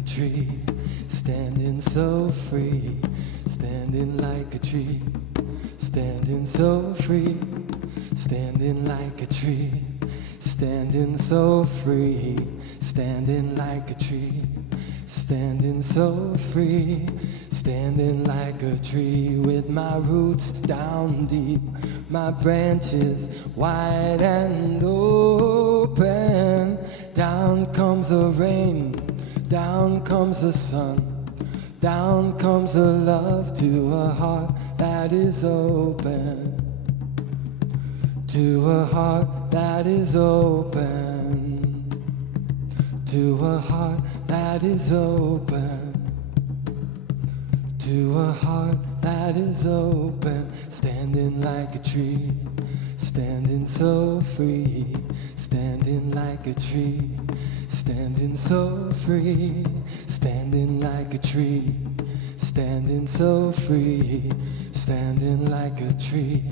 a tree, standing so free, standing like a tree, standing so free, standing like a tree, standing so free, standing like a tree, standing so free, standing like a tree with my roots down deep, my branches wide and open. Down comes the rain, down comes the sun, down comes the love to a heart that is open, to a heart that is open, to a heart that is open, to a heart that is open, standing like a tree, standing so free, standing like a tree, standing so free, standing like a tree, standing so free, standing like a tree,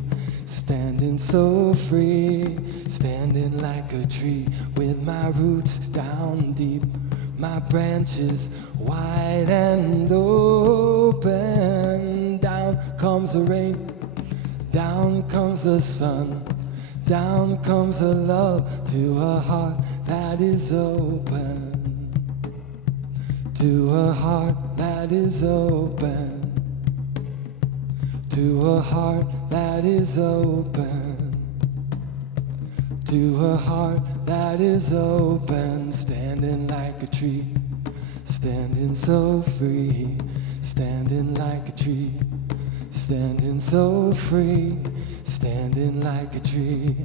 standing so free, standing like a tree with my roots down deep, my branches wide and open. Down comes the rain, down comes the sun, down comes the love to a heart that is open, to a heart that is open, to a heart that is open, to a heart that is open, standing like a tree, standing so free, standing like a tree, standing so free, standing like a tree,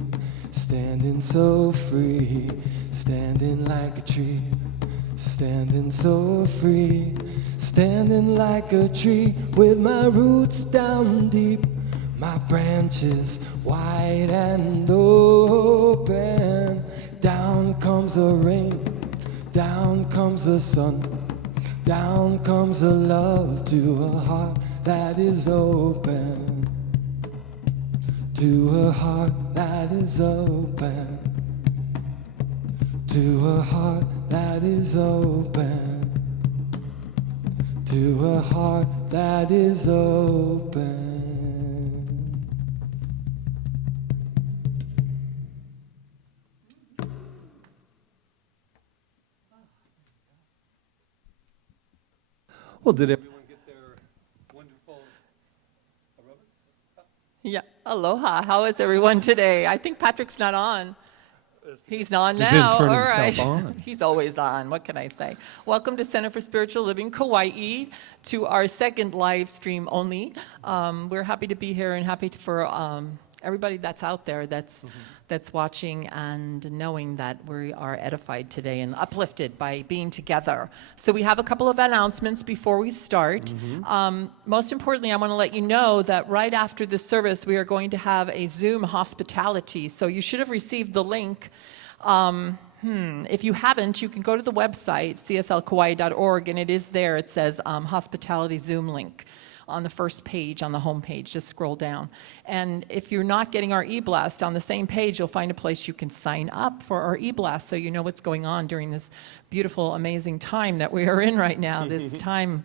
standing so free, standing like a tree, standing so free, standing like a tree with my roots down deep, my branches wide and open. Down comes the rain, down comes the sun, down comes the love to a heart that is open, to a heart that is open, to a heart that is open, to a heart that is open. Well, did everyone get their wonderful aerobics? Yeah, aloha. How is everyone today? I think Patrick's not on. He's on He now. didn't turn All right. himself on. He's always on. What can I say? Welcome to Center for Spiritual Living Kauai, to our second live stream only. We're happy to be here and happy for everybody that's out there that's watching and knowing that we are edified today and uplifted by being together. So we have a couple of announcements before we start. Most importantly, I want to let you know that right after the service, we are going to have a Zoom hospitality. So you should have received the link. If you haven't, you can go to the website, cslkauai.org, and it is there. It says hospitality Zoom link on the first page, on the home page. Just scroll down. And if you're not getting our e-blast, on the same page, you'll find a place you can sign up for our e-blast so you know what's going on during this beautiful, amazing time that we are in right now, this time,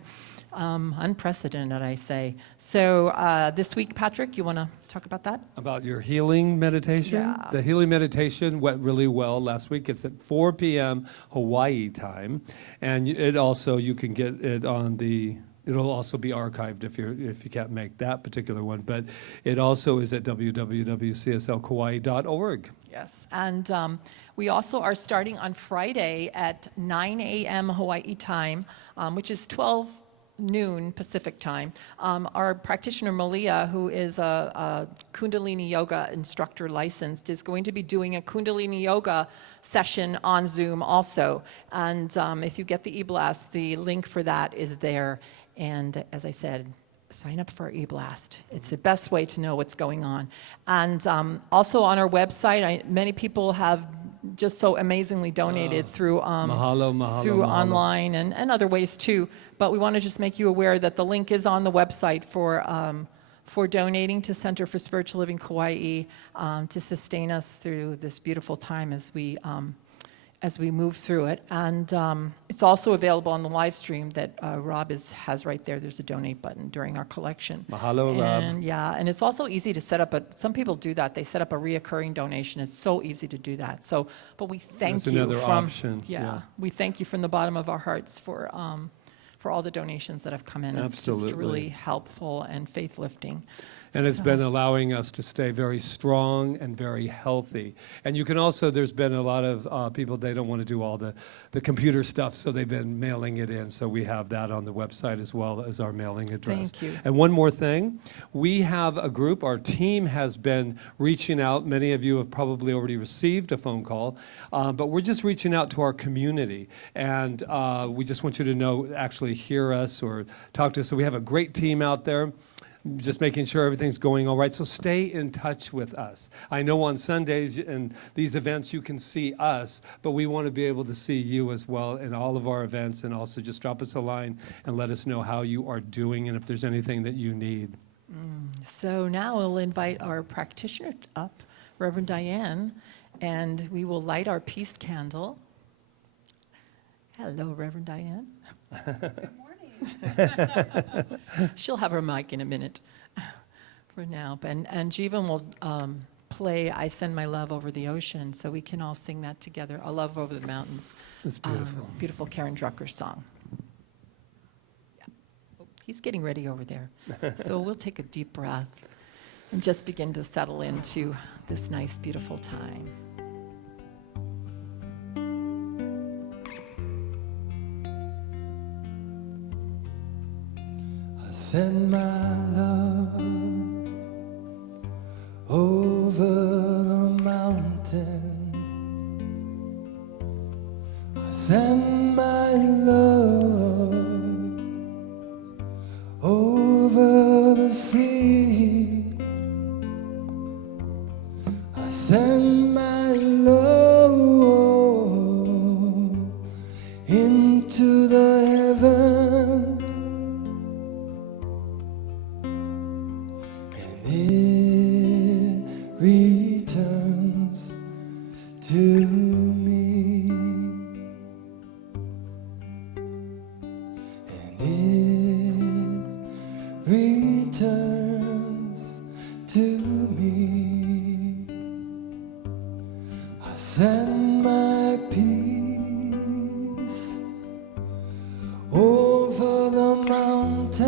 unprecedented, I say. So this week, Patrick, you want to talk about that? About your healing meditation? Yeah. The healing meditation went really well last week. It's at 4 p.m. Hawaii time. And it also, you can get it on the... It'll also be archived if you can't make that particular one, but it also is at www.cslkauai.org. Yes, and we also are starting on Friday at 9 a.m. Hawaii time, which is 12 noon Pacific time. Our practitioner Malia, who is a Kundalini Yoga instructor licensed, is going to be doing a Kundalini Yoga session on Zoom also. And if you get the e-blast, the link for that is there. And as I said, sign up for our e-blast. It's the best way to know what's going on. And also on our website, many people have just so amazingly donated through mahalo. online and other ways too. But we want to just make you aware that the link is on the website for donating to Center for Spiritual Living Kauai to sustain us through this beautiful time as we as we move through it. And it's also available on the live stream that Rob has right there. There's a donate button during our collection. Mahalo, Rob. And yeah, and it's also easy to set up some people do that. They set up a reoccurring donation. It's so easy to do that. So, but we thank That's you another from, option, yeah. we thank you from the bottom of our hearts for all the donations that have come in. It's just Absolutely. really helpful and faith lifting. And it's So- been allowing us to stay very strong and very healthy. And you can also, there's been a lot of people, they don't want to do all the computer stuff, so they've been mailing it in. So we have that on the website as well as our mailing address. Thank you. And one more thing, we have a group, our team has been reaching out. Many of you have probably already received a phone call, but we're just reaching out to our community. And we just want you to know, actually hear us or talk to us. So we have a great team out there, just making sure everything's going all right. So stay in touch with us. I know on Sundays and these events you can see us, but we want to be able to see you as well in all of our events. And also just drop us a line and let us know how you are doing and if there's anything that you need. So now we'll invite our practitioner up, Reverend Diane, and we will light our peace candle. Hello, Reverend Diane. Good morning. She'll have her mic in a minute for now. And Jeevan will play I Send My Love Over the Ocean, so we can all sing that together. A Love Over the Mountains. It's beautiful. Beautiful Karen Drucker song. Yeah. Oh, he's getting ready over there. So we'll take a deep breath and just begin to settle into this nice, beautiful time. Send my love over the mountains. I send my love over the sea. I send my love into the heavens. It returns to me, and it returns to me. I send my peace over the mountains.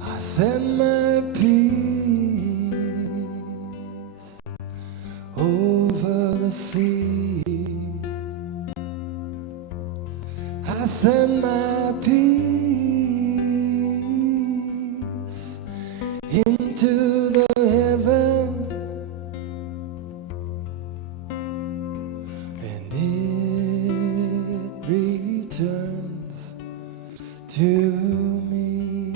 I send my peace over the sea. I send my peace into the heavens, and it returns to me.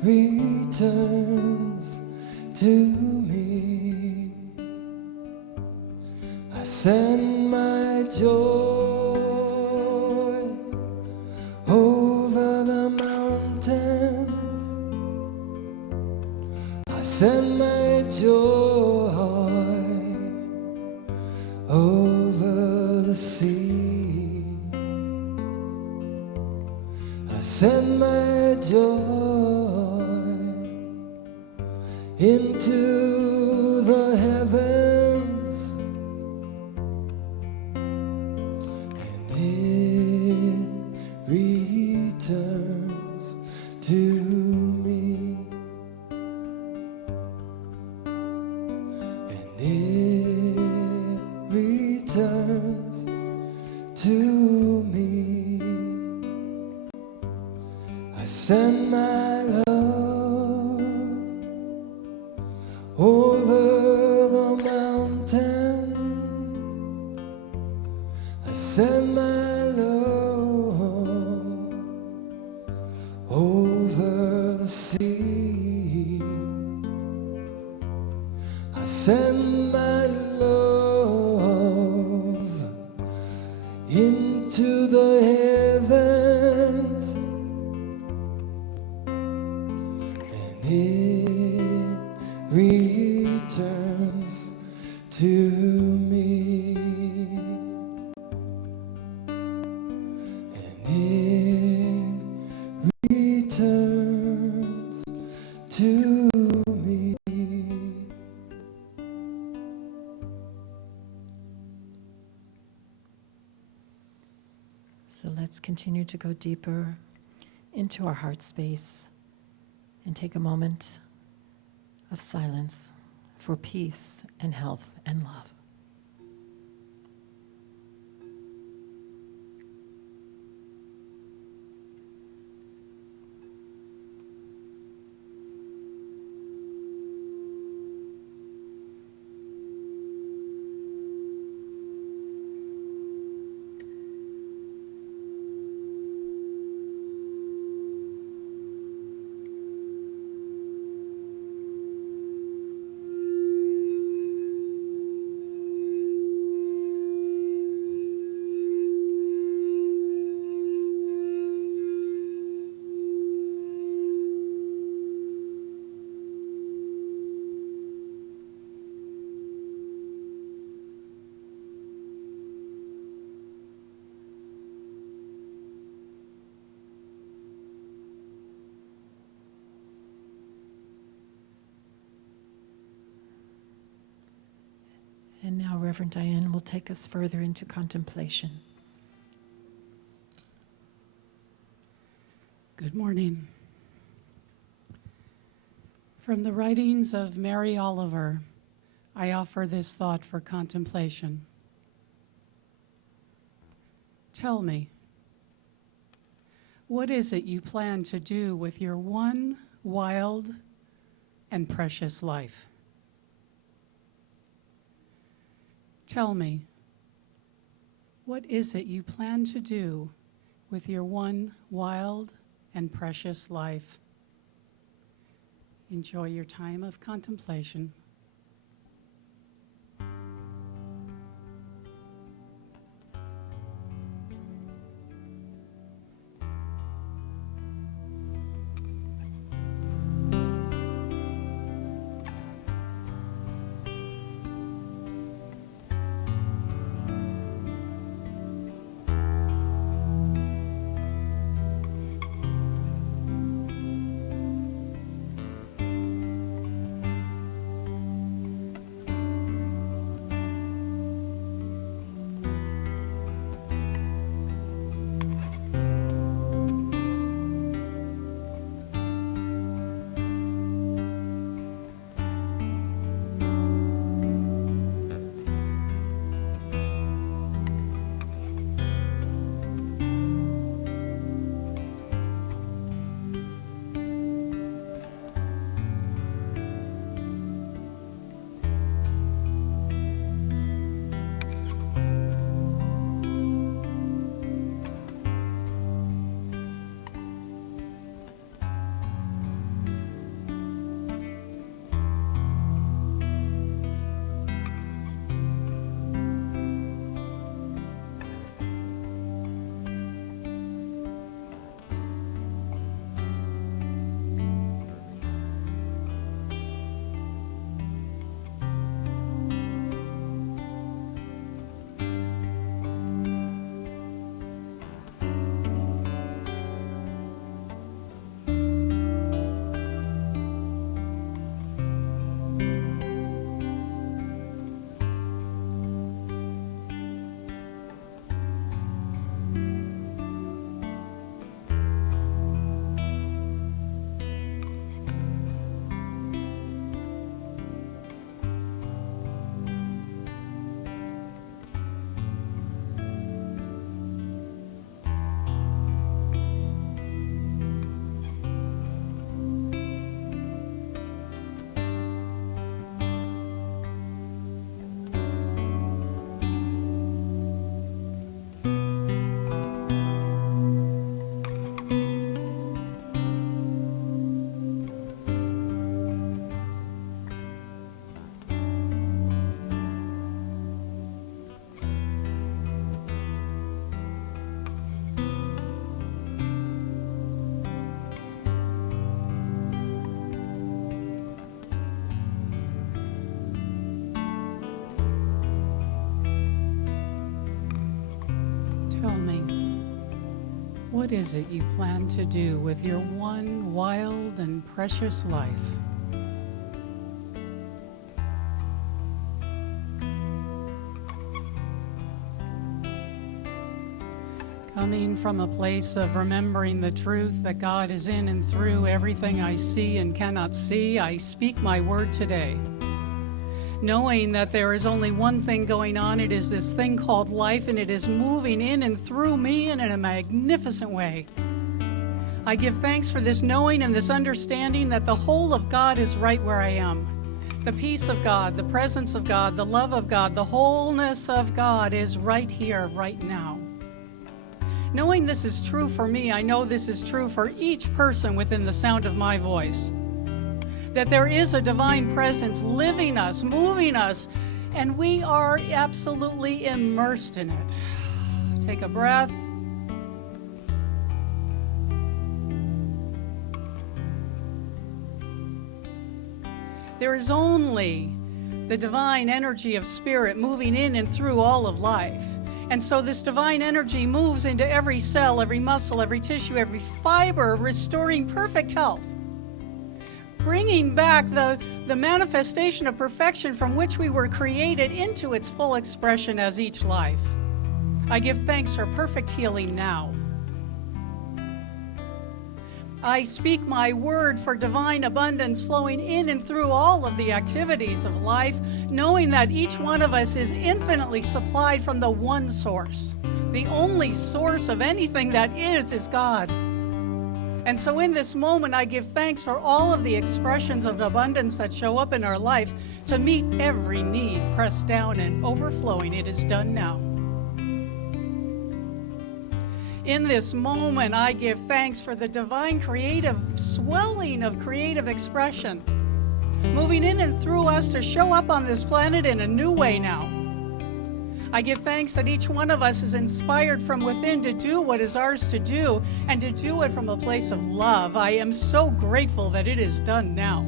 Returns to me. I send my joy over the mountains. I send my joy over the sea. I send my joy into the heavens, and it returns to me, and it returns to me. I send my love over the mountain. I send my love over the sea. I send my love into the heavens, and returns to me, and it returns to me. So let's continue to go deeper into our heart space and take a moment of silence for peace and health and love. And now Reverend Diane will take us further into contemplation. Good morning. From the writings of Mary Oliver, I offer this thought for contemplation. Tell me, what is it you plan to do with your one wild and precious life? Tell me, what is it you plan to do with your one wild and precious life? Enjoy your time of contemplation. What is it you plan to do with your one wild and precious life? Coming from a place of remembering the truth that God is in and through everything I see and cannot see, I speak my word today. Knowing that there is only one thing going on, it is this thing called life, and it is moving in and through me and in a magnificent way. I give thanks for this knowing and this understanding that the whole of God is right where I am. The peace of God, the presence of God, the love of God, the wholeness of God is right here, right now. Knowing this is true for me, I know this is true for each person within the sound of my voice. That there is a divine presence living us, moving us, and we are absolutely immersed in it. Take a breath. There is only the divine energy of spirit moving in and through all of life. And so this divine energy moves into every cell, every muscle, every tissue, every fiber, restoring perfect health. Bringing back the manifestation of perfection from which we were created into its full expression as each life. I give thanks for perfect healing now. I speak my word for divine abundance flowing in and through all of the activities of life, knowing that each one of us is infinitely supplied from the one source. The only source of anything that is God. And so in this moment, I give thanks for all of the expressions of abundance that show up in our life to meet every need, pressed down and overflowing. It is done now. In this moment, I give thanks for the divine creative swelling of creative expression, moving in and through us to show up on this planet in a new way now. I give thanks that each one of us is inspired from within to do what is ours to do, and to do it from a place of love. I am so grateful that it is done now.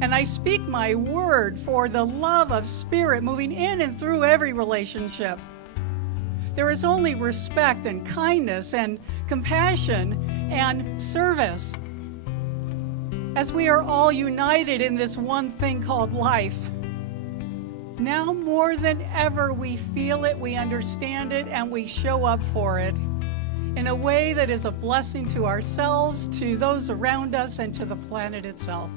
And I speak my word for the love of spirit moving in and through every relationship. There is only respect and kindness and compassion and service. As we are all united in this one thing called life, now more than ever we feel it, we understand it, and we show up for it in a way that is a blessing to ourselves, to those around us, and to the planet itself.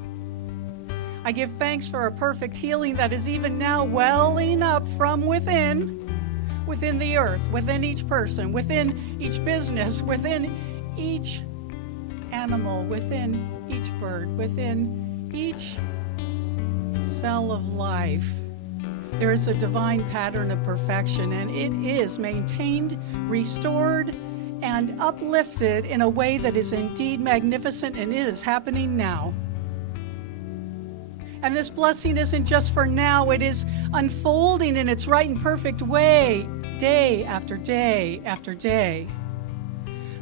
I give thanks for a perfect healing that is even now welling up from within the earth, within each person, within each business, within each animal, within each bird, within each cell of life. There is a divine pattern of perfection, and it is maintained, restored, and uplifted in a way that is indeed magnificent, and it is happening now. And this blessing isn't just for now, it is unfolding in its right and perfect way, day after day after day,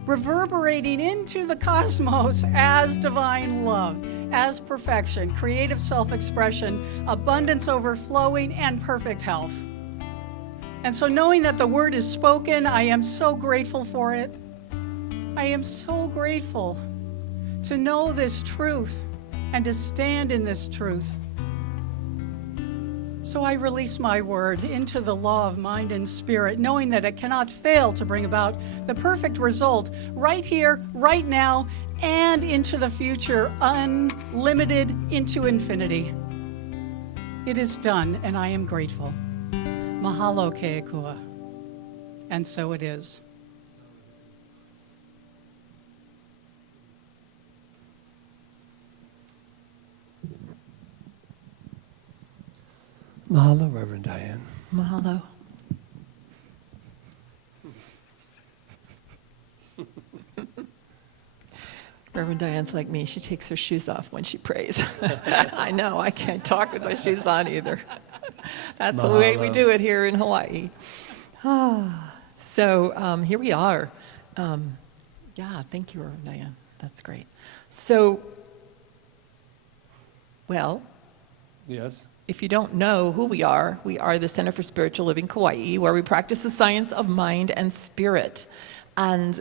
reverberating into the cosmos as divine love, as perfection, creative self-expression, abundance overflowing, and perfect health. And so knowing that the word is spoken, I am so grateful for it. I am so grateful to know this truth and to stand in this truth. So I release my word into the law of mind and spirit, knowing that it cannot fail to bring about the perfect result right here, right now, and into the future, unlimited into infinity. It is done, and I am grateful. Mahalo ke'ekua. And so it is. Mahalo, Reverend Diane. Mahalo. Reverend Diane's like me. She takes her shoes off when she prays. I know. I can't talk with my shoes on either. That's the way we do it here in Hawaii. So here we are. Yeah, thank you, Reverend Diane. That's great. So, well, Yes. if you don't know who we are the Center for Spiritual Living Kauai, where we practice the science of mind and spirit. And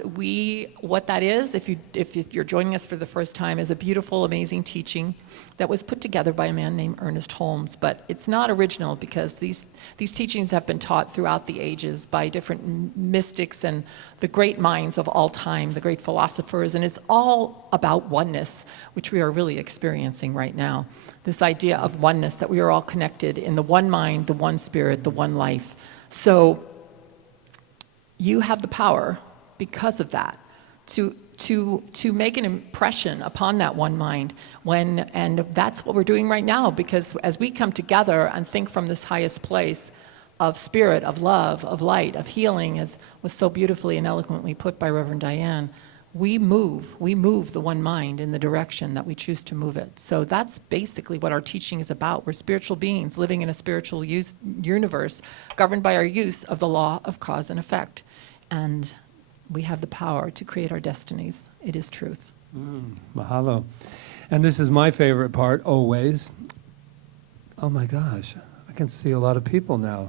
what that is, if you're joining us for the first time, is a beautiful, amazing teaching that was put together by a man named Ernest Holmes. But it's not original because these teachings have been taught throughout the ages by different mystics and the great minds of all time, the great philosophers, and it's all about oneness, which we are really experiencing right now. This idea of oneness, that we are all connected in the one mind, the one spirit, the one life. So you have the power, because of that, to make an impression upon that one mind, and that's what we're doing right now, because as we come together and think from this highest place of spirit, of love, of light, of healing, as was so beautifully and eloquently put by Reverend Diane, we move the one mind in the direction that we choose to move it. So that's basically what our teaching is about. We're spiritual beings living in a spiritual universe governed by our use of the law of cause and effect. And we have the power to create our destinies. It is truth. Mahalo. And this is my favorite part, always. Oh my gosh, I can see a lot of people now.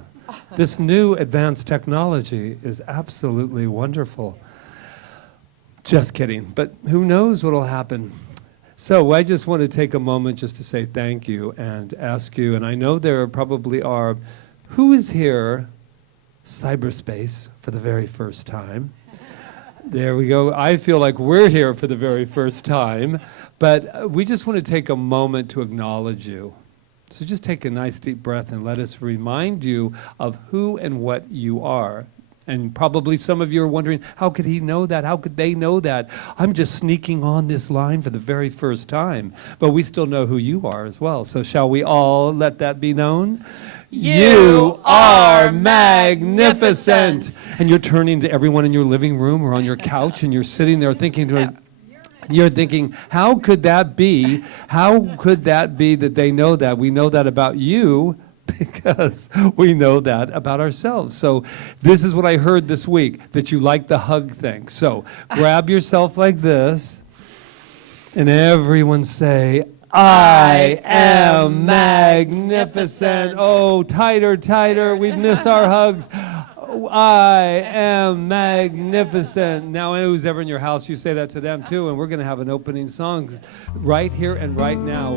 This new advanced technology is absolutely wonderful. Just kidding, but who knows what'll happen. So I just want to take a moment just to say thank you and ask you, and I know there probably are, who is here cyberspace for the very first time? There we go. I feel like we're here for the very first time, but we just want to take a moment to acknowledge you. So just take a nice deep breath and let us remind you of who and what you are. And probably some of you are wondering, how could he know that? How could they know that? I'm just sneaking on this line for the very first time. But we still know who you are as well. So shall we all let that be known? You are magnificent. And you're turning to everyone in your living room or on your couch, and you're sitting there thinking to you're thinking, how could that be? How could that be that they know that? We know that about you, because we know that about ourselves. So this is what I heard this week, that you like the hug thing. So grab yourself like this, and everyone say, I am magnificent. Oh, tighter, tighter. We miss our hugs. I am magnificent. Now, who's ever in your house, you say that to them too, and we're going to have an opening song right here and right now.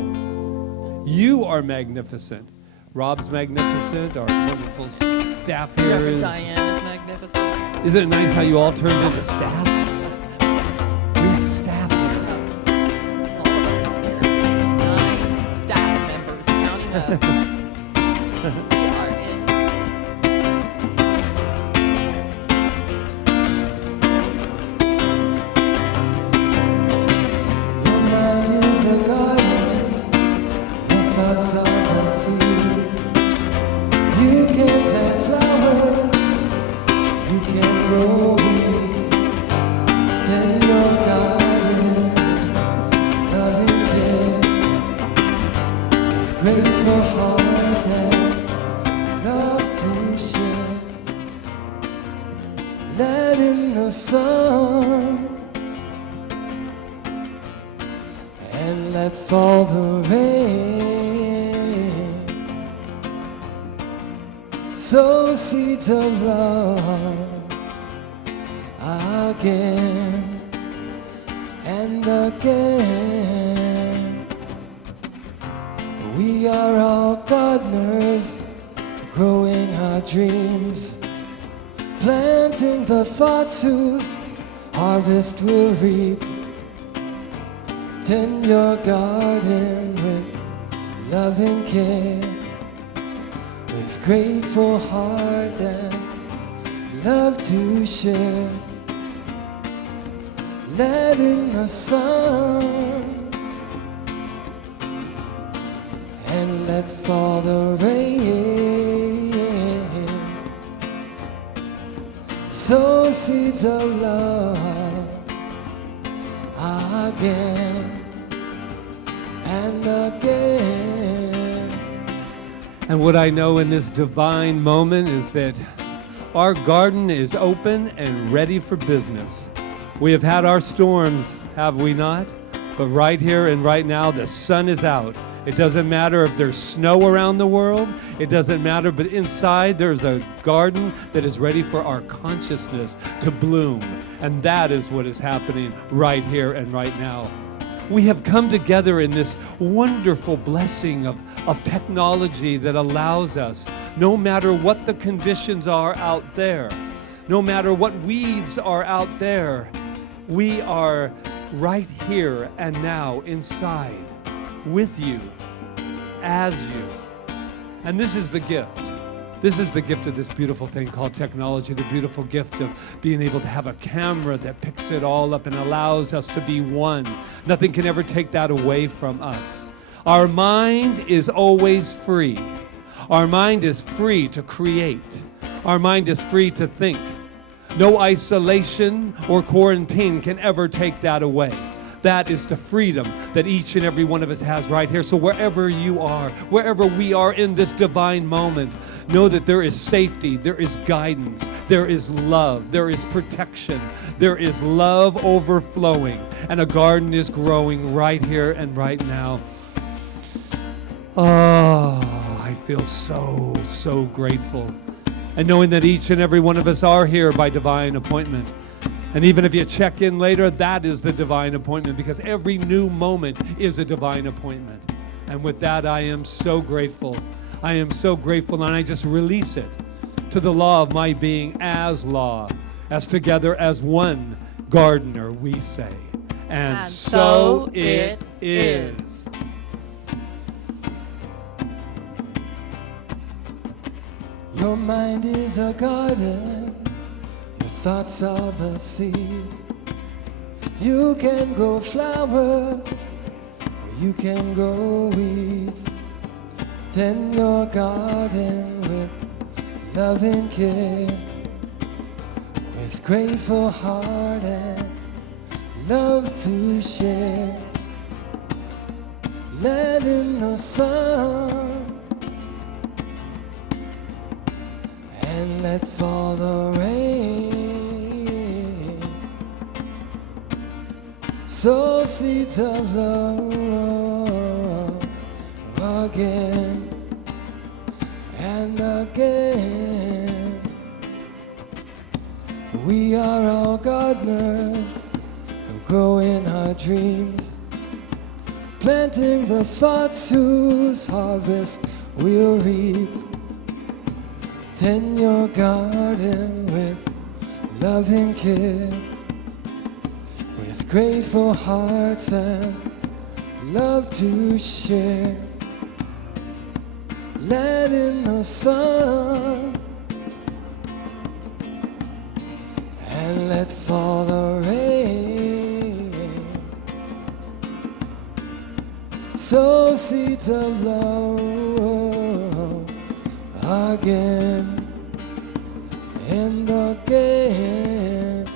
You are magnificent. Rob's magnificent. Our wonderful staff here is. Diane is magnificent. Isn't it nice how you all turned into staff? We have staff here. All of us here. 9 staff members, counting us. We are in. Your mind is a garden, your thoughts are the seed. You can plant flowers, you can grow weeds. Tend your garden, loving care, with grateful heart and love to share. Let in the sun and let fall the rain. Sow seeds of love again and again. We are all gardeners, growing our dreams, planting the thoughts whose harvest we'll reap. Tend your garden with loving care, with grateful heart and love to share. Let in the sun and let fall the rain. Sow seeds of love again and again. And what I know in this divine moment is that our garden is open and ready for business. We have had our storms, have we not? But right here and right now, the sun is out, It doesn't matter if there's snow around the world. It doesn't matter, but inside there's a garden that is ready for our consciousness to bloom. And that is what is happening right here and right now. We have come together in this wonderful blessing of technology that allows us, no matter what the conditions are out there, no matter what weeds are out there, we are right here and now inside with you, as you. And this is the gift. This is the gift of this beautiful thing called technology, the beautiful gift of being able to have a camera that picks it all up and allows us to be one. Nothing can ever take that away from us. Our mind is always free. Our mind is free to create. Our mind is free to think. No isolation or quarantine can ever take that away. That is the freedom that each and every one of us has right here. So wherever you are, wherever we are in this divine moment, know that there is safety, there is guidance, there is love, there is protection, there is love overflowing, and a garden is growing right here and right now. Oh, I feel so grateful. And knowing that each and every one of us are here by divine appointment. And even if you check in later, that is the divine appointment, because every new moment is a divine appointment. And with that, I am so grateful. I am so grateful, and I just release it to the law of my being as law, as together as one gardener, we say. And so it is. Your mind is a garden. Thoughts are the seeds. You can grow flowers, or you can grow weeds. Tend your garden with loving care, with grateful heart and love to share. Let in the sun and let fall the rain. Sow seeds of love again and again. We are all gardeners who grow in our dreams, planting the thoughts whose harvest we'll reap. Tend your garden with loving care, with grateful hearts and love to share. Let in the sun and let fall the rain. Sow seeds of love again and again,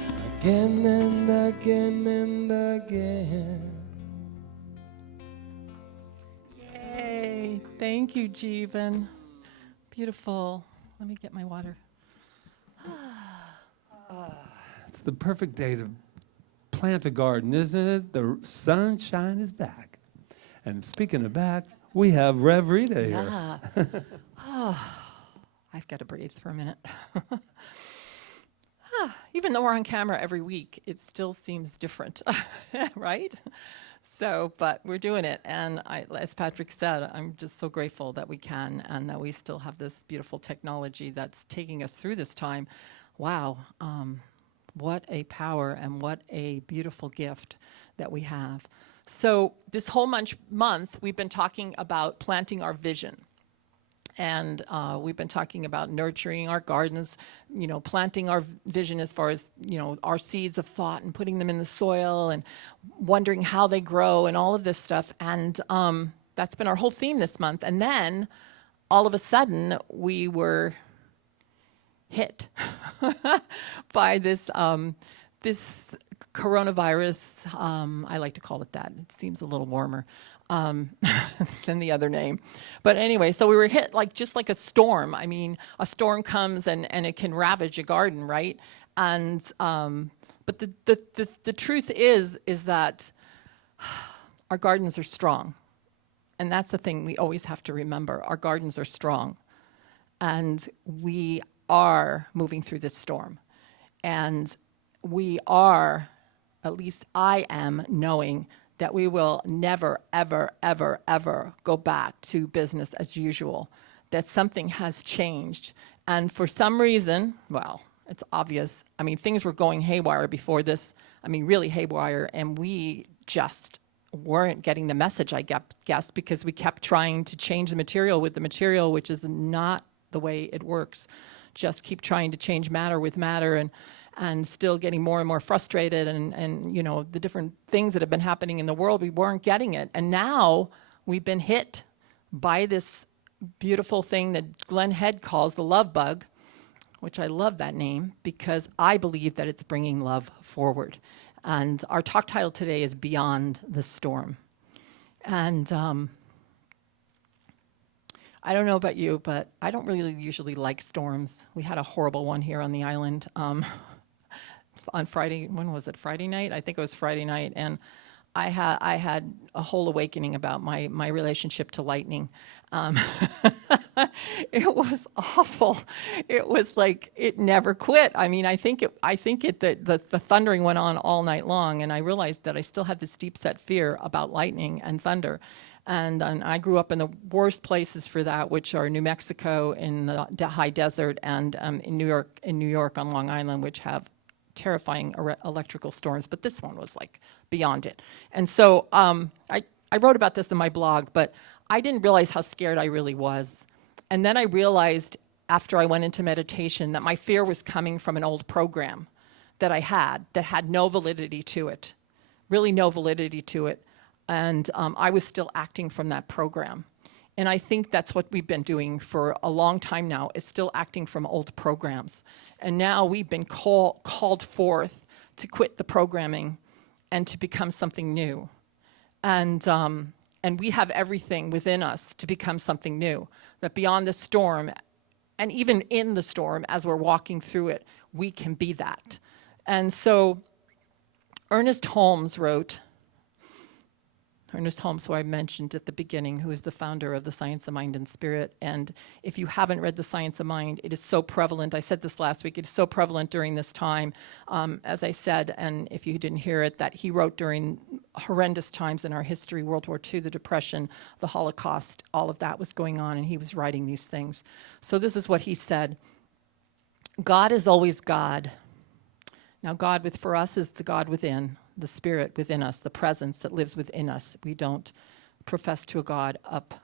again and again and again. Yay. Thank you, Jeevan. Beautiful. Let me get my water. It's the perfect day to plant a garden, isn't it? The sunshine is back. And speaking of back, we have Rev Rita here. Yeah. I've got to breathe for a minute. Even though we're on camera every week, it still seems different, right? So, but we're doing it. And as Patrick said, I'm just so grateful that we can and that we still have this beautiful technology that's taking us through this time. Wow. What a power and what a beautiful gift that we have. So this whole month, we've been talking about planting our vision. And we've been talking about nurturing our gardens, you know, planting our vision as far as, you know, our seeds of thought and putting them in the soil and wondering how they grow and all of this stuff. And that's been our whole theme this month. And then all of a sudden we were hit by this this coronavirus. I like to call it that. It seems a little warmer than the other name. But anyway, so we were hit just like a storm. I mean, a storm comes and it can ravage a garden, right? And but the truth is that our gardens are strong. And that's the thing we always have to remember. Our gardens are strong. And we are moving through this storm. And we are, at least I am, knowing that we will never, ever, ever, ever go back to business as usual, that something has changed. And for some reason, well, it's obvious. I mean, things were going haywire before this. I mean, really haywire, and we just weren't getting the message, I guess, because we kept trying to change the material with the material, which is not the way it works. Just keep trying to change matter with matter, and still getting more and more frustrated, and you know, the different things that have been happening in the world, we weren't getting it. And now we've been hit by this beautiful thing that Glenn Head calls the love bug, which I love that name because I believe that it's bringing love forward. And our talk title today is Beyond the Storm. And I don't know about you, but I don't really usually like storms. We had a horrible one here on the island on Friday. When was it? Friday night? I think it was Friday night. And I had a whole awakening about my relationship to lightning. It was awful. It was like it never quit. I mean, I think the thundering went on all night long, and I realized that I still had this deep set fear about lightning and thunder. And I grew up in the worst places for that, which are New Mexico in the high desert, and in New York on Long Island, which have terrifying electrical storms. But this one was like beyond it. And so I wrote about this in my blog, but I didn't realize how scared I really was. And then I realized after I went into meditation that my fear was coming from an old program that I had that had no validity to it, really no validity to it. And I was still acting from that program. And I think that's what we've been doing for a long time now, is still acting from old programs. And now we've been called forth to quit the programming and to become something new. And we have everything within us to become something new, that beyond the storm, and even in the storm, as we're walking through it, we can be that. And so Ernest Holmes, who I mentioned at the beginning, who is the founder of the Science of Mind and Spirit. And if you haven't read The Science of Mind, it is so prevalent. I said this last week. It is so prevalent during this time. As I said, and if you didn't hear it, that he wrote during horrendous times in our history, World War II, the Depression, the Holocaust, all of that was going on, and he was writing these things. So this is what he said. God is always God. Now, God for us is the God within, the spirit within us, the presence that lives within us. We don't profess to a God up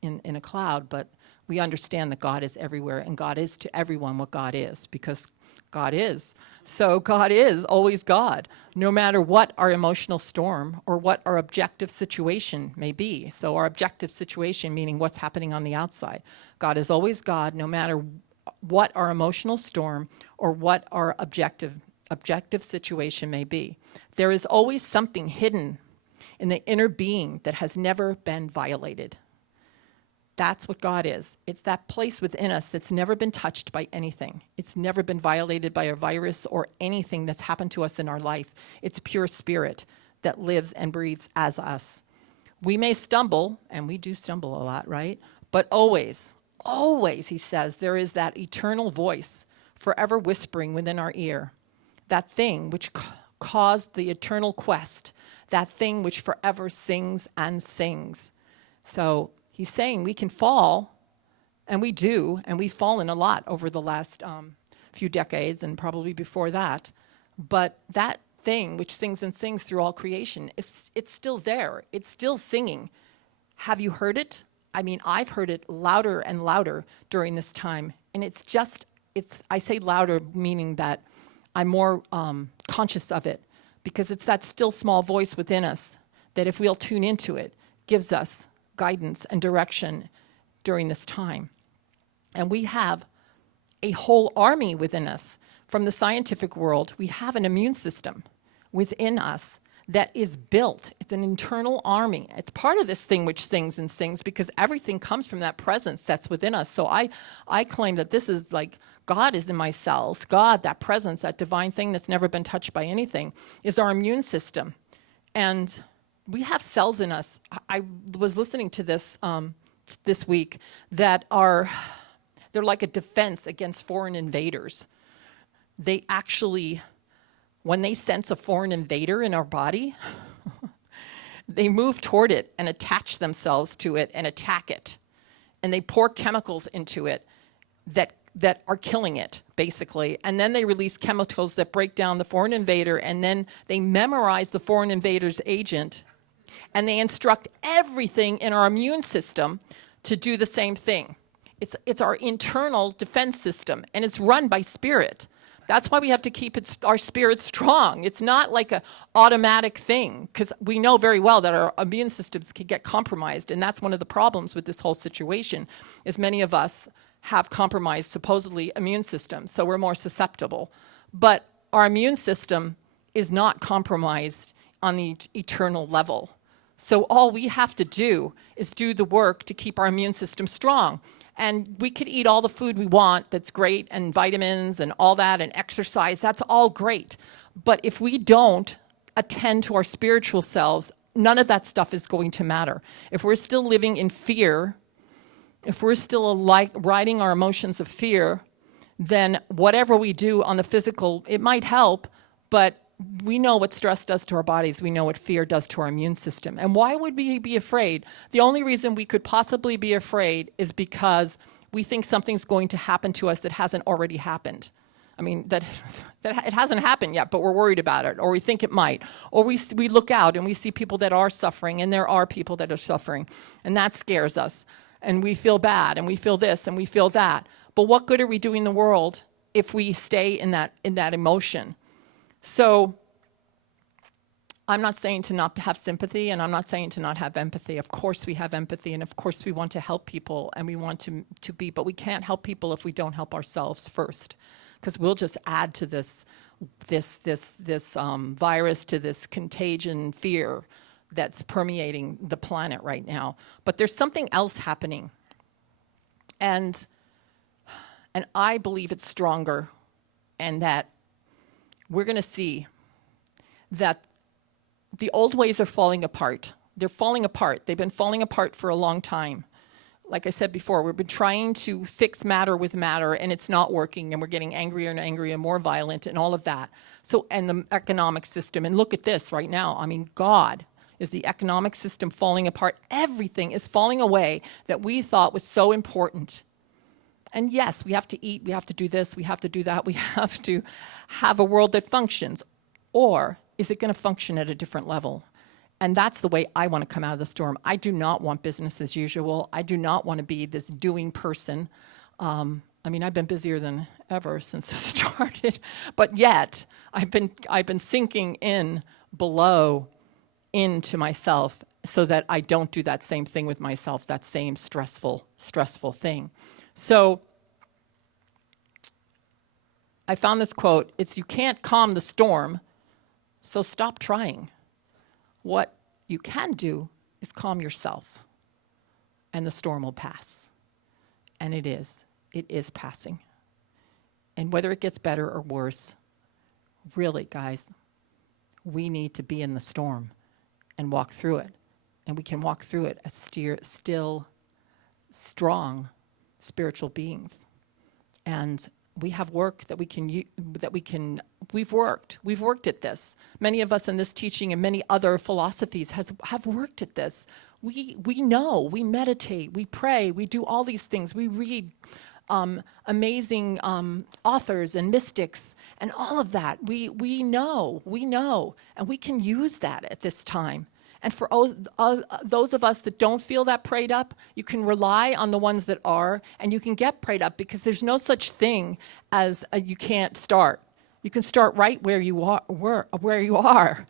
in a cloud, but we understand that God is everywhere, and God is to everyone what God is, because God is. So God is always God, no matter what our emotional storm or what our objective situation may be. So our objective situation, meaning what's happening on the outside. God is always God, no matter what our emotional storm or what our objective situation may be. There is always something hidden in the inner being that has never been violated. That's what God is. It's that place within us that's never been touched by anything. It's never been violated by a virus or anything that's happened to us in our life. It's pure spirit that lives and breathes as us. We may stumble, and we do stumble a lot, right? But always, he says, there is that eternal voice forever whispering within our ear. That thing which caused the eternal quest, that thing which forever sings and sings. So he's saying we can fall, and we do, and we've fallen a lot over the last few decades and probably before that. But that thing which sings and sings through all creation, it's still there. It's still singing. Have you heard it? I mean, I've heard it louder and louder during this time. And I say louder, meaning that I'm more conscious of it, because it's that still small voice within us that, if we'll tune into it, gives us guidance and direction during this time. And we have a whole army within us. From the scientific world, we have an immune system within us that is built. It's an internal army. It's part of this thing which sings and sings, because everything comes from that presence that's within us. So I claim that this is like God is in my cells. God, that presence, that divine thing that's never been touched by anything, is our immune system. And we have cells in us. I was listening to this this week that they're like a defense against foreign invaders. They actually, when they sense a foreign invader in our body, they move toward it and attach themselves to it and attack it. And they pour chemicals into it that are killing it, basically. And then they release chemicals that break down the foreign invader, and then they memorize the foreign invader's agent, and they instruct everything in our immune system to do the same thing. It's our internal defense system, and it's run by spirit. That's why we have to keep our spirit strong. It's not like an automatic thing, because we know very well that our immune systems can get compromised, and that's one of the problems with this whole situation, is many of us have compromised, supposedly, immune systems, so we're more susceptible. But our immune system is not compromised on the eternal level. So all we have to do is do the work to keep our immune system strong. And we could eat all the food we want, that's great, and vitamins and all that, and exercise, that's all great. But if we don't attend to our spiritual selves, none of that stuff is going to matter. If we're still living in fear, if we're still riding our emotions of fear, then whatever we do on the physical, it might help, but we know what stress does to our bodies. We know what fear does to our immune system. And why would we be afraid? The only reason we could possibly be afraid is because we think something's going to happen to us that hasn't already happened. I mean, that it hasn't happened yet, but we're worried about it, or we think it might. Or we look out and we see people that are suffering, and there are people that are suffering, and that scares us. And we feel bad, and we feel this, and we feel that. But what good are we doing in the world if we stay in that emotion? So I'm not saying to not have sympathy, and I'm not saying to not have empathy. Of course we have empathy, and of course we want to help people, and we want to be, but we can't help people if we don't help ourselves first, because we'll just add to this virus, to this contagion fear that's permeating the planet right now. But there's something else happening, and I believe it's stronger, and that we're going to see that the old ways are falling apart. They're falling apart. They've been falling apart for a long time. Like I said before, we've been trying to fix matter with matter, and it's not working, and we're getting angrier and angrier and more violent and all of that. So, and the economic system, and look at this right now. I mean, God, is the economic system falling apart? Everything is falling away that we thought was so important. And yes, we have to eat, we have to do this, we have to do that, we have to have a world that functions. Or is it going to function at a different level? And that's the way I want to come out of the storm. I do not want business as usual. I do not want to be this doing person. I mean, I've been busier than ever since this started, but yet I've been sinking in below into myself so that I don't do that same thing with myself, that same stressful thing. So I found this quote. It's, "You can't calm the storm, so stop trying. What you can do is calm yourself, and the storm will pass." And it is passing. And whether it gets better or worse, really, guys, we need to be in the storm and walk through it. And we can walk through it as still strong spiritual beings. And we have work that we've worked at this. Many of us in this teaching and many other philosophies have worked at this. We know, we meditate, we pray, we do all these things. We read amazing authors and mystics and all of that. We know, and we can use that at this time. And for those of us that don't feel that prayed up, you can rely on the ones that are, and you can get prayed up, because there's no such thing as you can't start. You can start right where you are.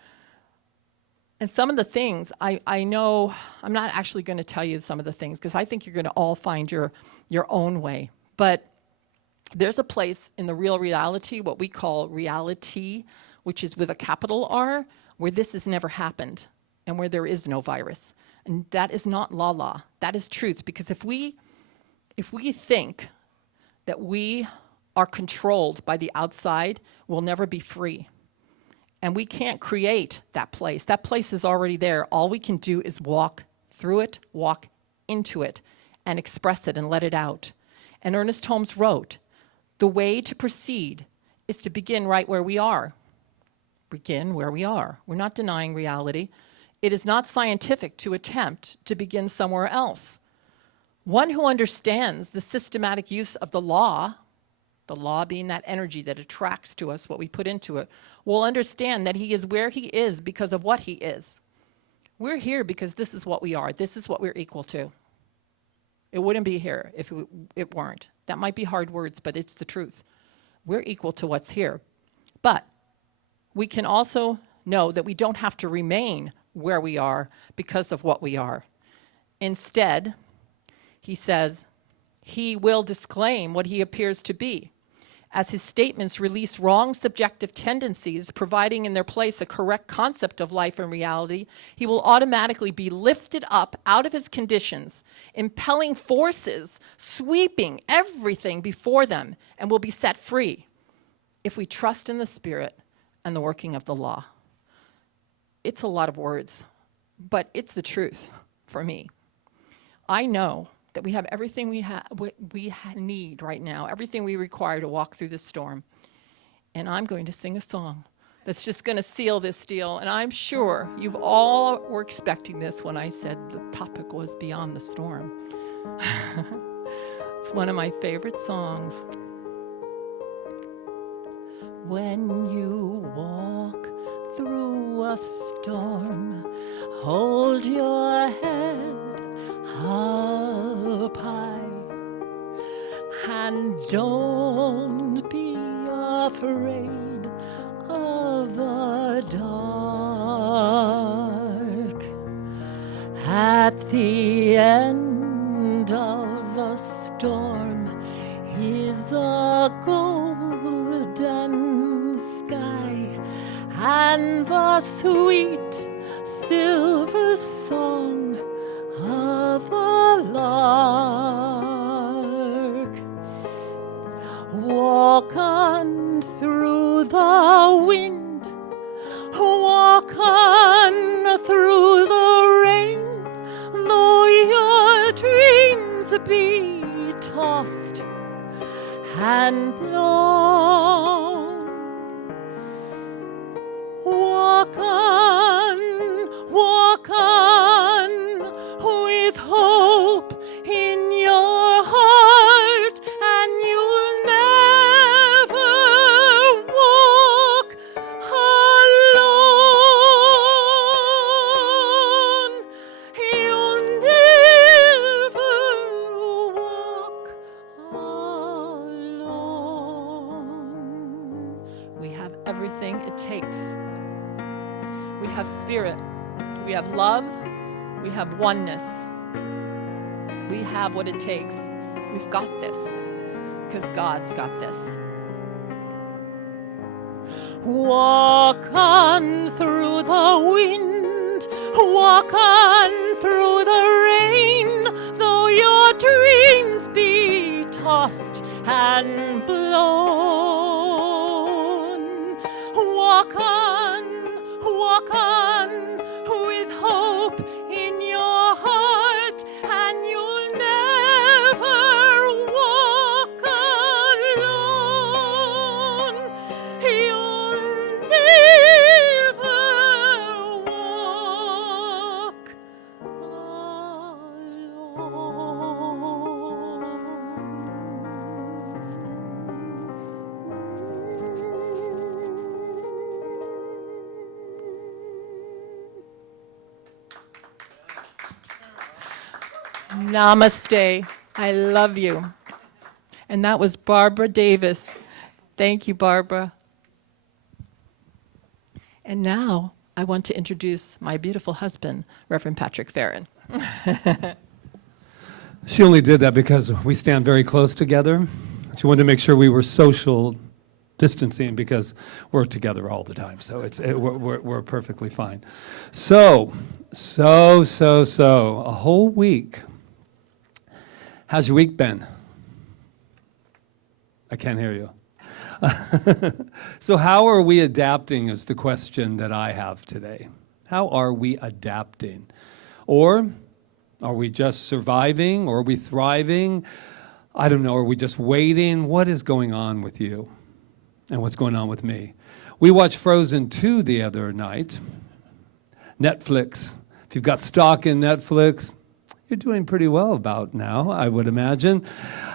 And some of the things, I know, I'm not actually going to tell you some of the things, because I think you're going to all find your own way. But there's a place in the real reality, what we call reality, which is with a capital R, where this has never happened, and where there is no virus. And that is not la-la. That is truth. Because if we think that we are controlled by the outside, we'll never be free. And we can't create that place. That place is already there. All we can do is walk through it, walk into it, and express it and let it out. And Ernest Holmes wrote, the way to proceed is to begin right where we are. Begin where we are. We're not denying reality. It is not scientific to attempt to begin somewhere else. One who understands the systematic use of the law being that energy that attracts to us what we put into it, will understand that he is where he is because of what he is. We're here because this is what we are. This is what we're equal to. It wouldn't be here if it weren't. That might be hard words, but it's the truth. We're equal to what's here. But we can also know that we don't have to remain where we are because of what we are. Instead, he says, he will disclaim what he appears to be. As his statements release wrong subjective tendencies, providing in their place a correct concept of life and reality, he will automatically be lifted up out of his conditions, impelling forces, sweeping everything before them, and will be set free if we trust in the Spirit and the working of the law. It's a lot of words, but it's the truth for me. I know that we have everything we need right now, everything we require to walk through this storm. And I'm going to sing a song that's just going to seal this deal. And I'm sure you all were expecting this when I said the topic was Beyond the Storm. It's one of my favorite songs. When you walk through a storm, hold your head up high, and don't be afraid of the dark. At the end of the storm is a golden sky and the sweet silver song of a lark. Walk on through the wind, walk on through the rain, though your dreams be tossed and blown. Walk on with hope in your heart, and you'll never walk alone. You'll never walk alone. We have everything it takes. We have spirit, we have love, we have oneness. We have what it takes. We've got this, because God's got this. Walk on through the wind, walk on through the rain, though your dreams be tossed and blown. Walk on with hope in your heart, and you'll never walk alone. You'll never walk alone. Namaste. I love you. And that was Barbara Davis. Thank you, Barbara. And now I want to introduce my beautiful husband, Reverend Patrick Feren. She only did that because we stand very close together. She wanted to make sure we were social distancing because we're together all the time. So we're perfectly fine. So, a whole week. How's your week been? I can't hear you. So how are we adapting is the question that I have today. How are we adapting? Or are we just surviving? Or are we thriving? I don't know. Are we just waiting? What is going on with you? And what's going on with me? We watched Frozen 2 the other night. Netflix. If you've got stock in Netflix, you're doing pretty well about now, I would imagine.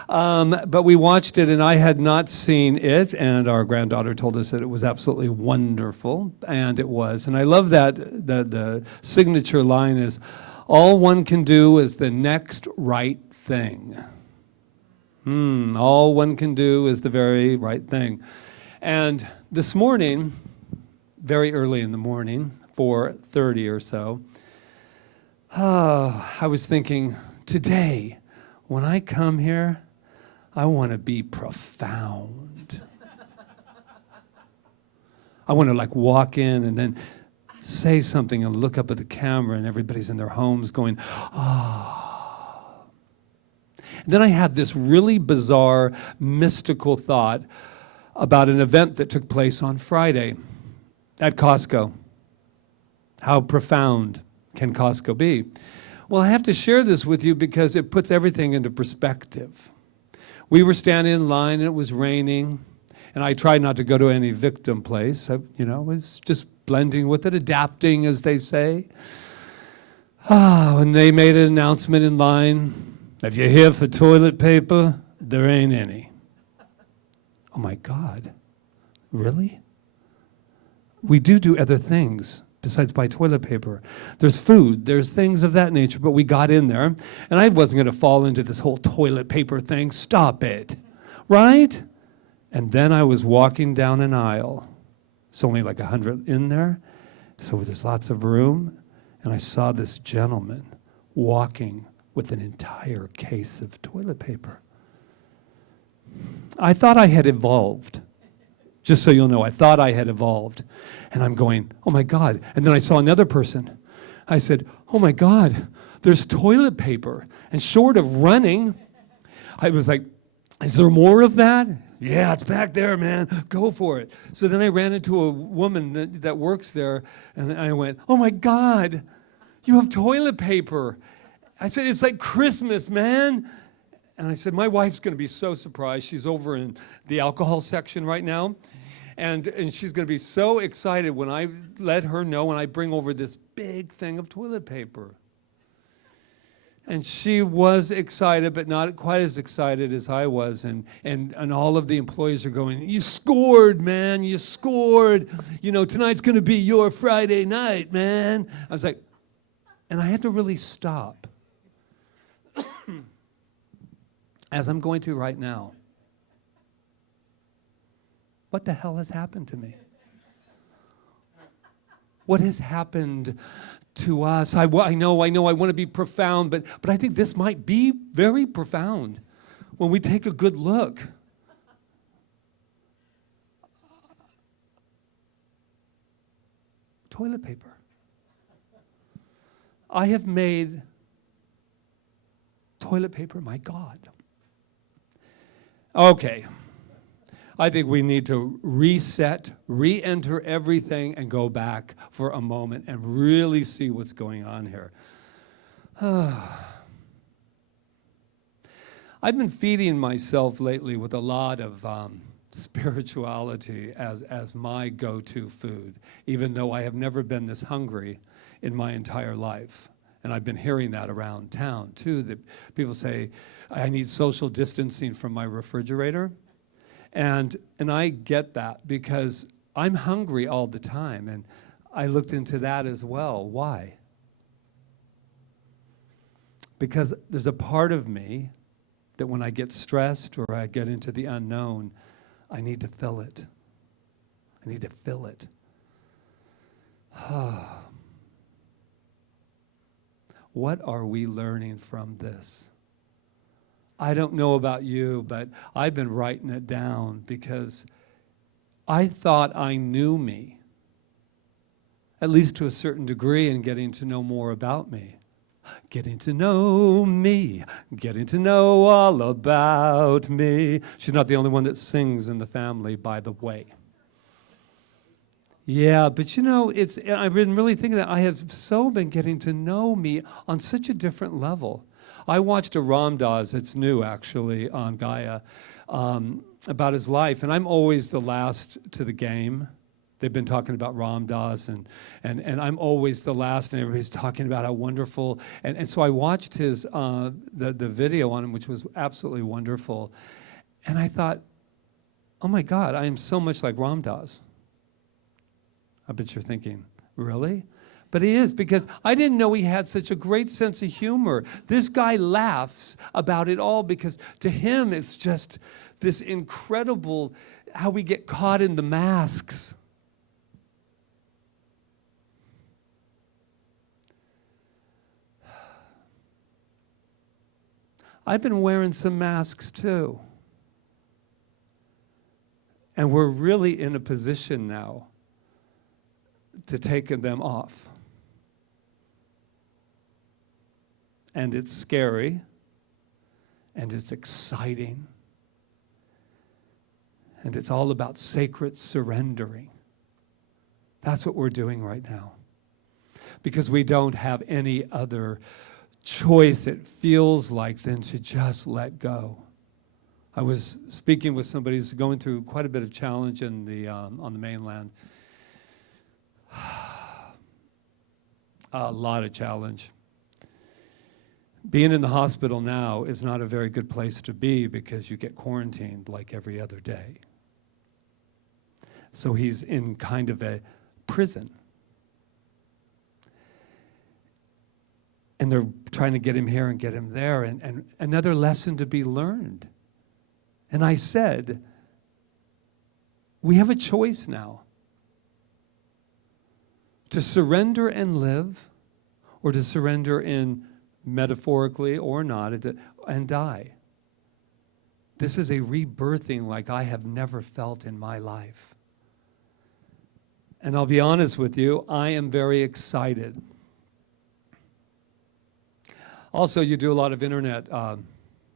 But we watched it, and I had not seen it, and our granddaughter told us that it was absolutely wonderful, and it was. And I love that the signature line is, all one can do is the next right thing. All one can do is the very right thing. And this morning, very early in the morning, 4:30 or so, I was thinking, today, when I come here, I want to be profound. I want to like walk in and then say something and look up at the camera and everybody's in their homes going, ah. And then I had this really bizarre, mystical thought about an event that took place on Friday at Costco. How profound can Costco be? Well, I have to share this with you because it puts everything into perspective. We were standing in line and it was raining, and I tried not to go to any victim place. I was just blending with it, adapting, as they say. And they made an announcement in line, if you're here for toilet paper, there ain't any. Oh my God, really? We do other things besides buy toilet paper. There's food, there's things of that nature, but we got in there, and I wasn't going to fall into this whole toilet paper thing. Stop it, right? And then I was walking down an aisle. It's only like 100 in there, so there's lots of room, and I saw this gentleman walking with an entire case of toilet paper. I thought I had evolved. Just so you'll know, I thought I had evolved. And I'm going, oh my God. And then I saw another person. I said, oh my God, there's toilet paper. And short of running, I was like, is there more of that? Yeah, it's back there, man. Go for it. So then I ran into a woman that works there, and I went, oh my God, you have toilet paper. I said, it's like Christmas, man. And I said, my wife's going to be so surprised. She's over in the alcohol section right now. And she's going to be so excited when I let her know when I bring over this big thing of toilet paper. And she was excited, but not quite as excited as I was. And all of the employees are going, you scored, man, you scored. Tonight's going to be your Friday night, man. I was like, and I had to really stop. As I'm going to right now. What the hell has happened to me? What has happened to us? I know I want to be profound, but I think this might be very profound when we take a good look. Toilet paper. I have made toilet paper my God. Okay, I think we need to reset, re-enter everything, and go back for a moment and really see what's going on here. I've been feeding myself lately with a lot of spirituality as my go-to food, even though I have never been this hungry in my entire life. And I've been hearing that around town, too, that people say, I need social distancing from my refrigerator. And I get that because I'm hungry all the time. And I looked into that as well. Why? Because there's a part of me that when I get stressed or I get into the unknown, I need to fill it. I need to fill it. What are we learning from this? I don't know about you, but I've been writing it down because I thought I knew me, at least to a certain degree, and getting to know more about me. Getting to know me, getting to know all about me. She's not the only one that sings in the family, by the way. Yeah, but you know, I've been really thinking that I have so been getting to know me on such a different level. I watched a Ram Dass, it's new actually, on Gaia, about his life, and I'm always the last to the game. They've been talking about Ram Dass, and I'm always the last, and everybody's talking about how wonderful. And so I watched his the video on him, which was absolutely wonderful. And I thought, oh my God, I am so much like Ram Dass. I bet you're thinking, really? But he is, because I didn't know he had such a great sense of humor. This guy laughs about it all because to him it's just this incredible, how we get caught in the masks. I've been wearing some masks too. And we're really in a position now to take them off. And it's scary, and it's exciting, and it's all about sacred surrendering. That's what we're doing right now. Because we don't have any other choice, it feels like, than to just let go. I was speaking with somebody who's going through quite a bit of challenge in on the mainland. A lot of challenge. Being in the hospital now is not a very good place to be because you get quarantined like every other day. So he's in kind of a prison. And they're trying to get him here and get him there, and another lesson to be learned. And I said, we have a choice now. To surrender and live, or to surrender in metaphorically or not, and die. This is a rebirthing like I have never felt in my life. And I'll be honest with you, I am very excited. Also, you do a lot of internet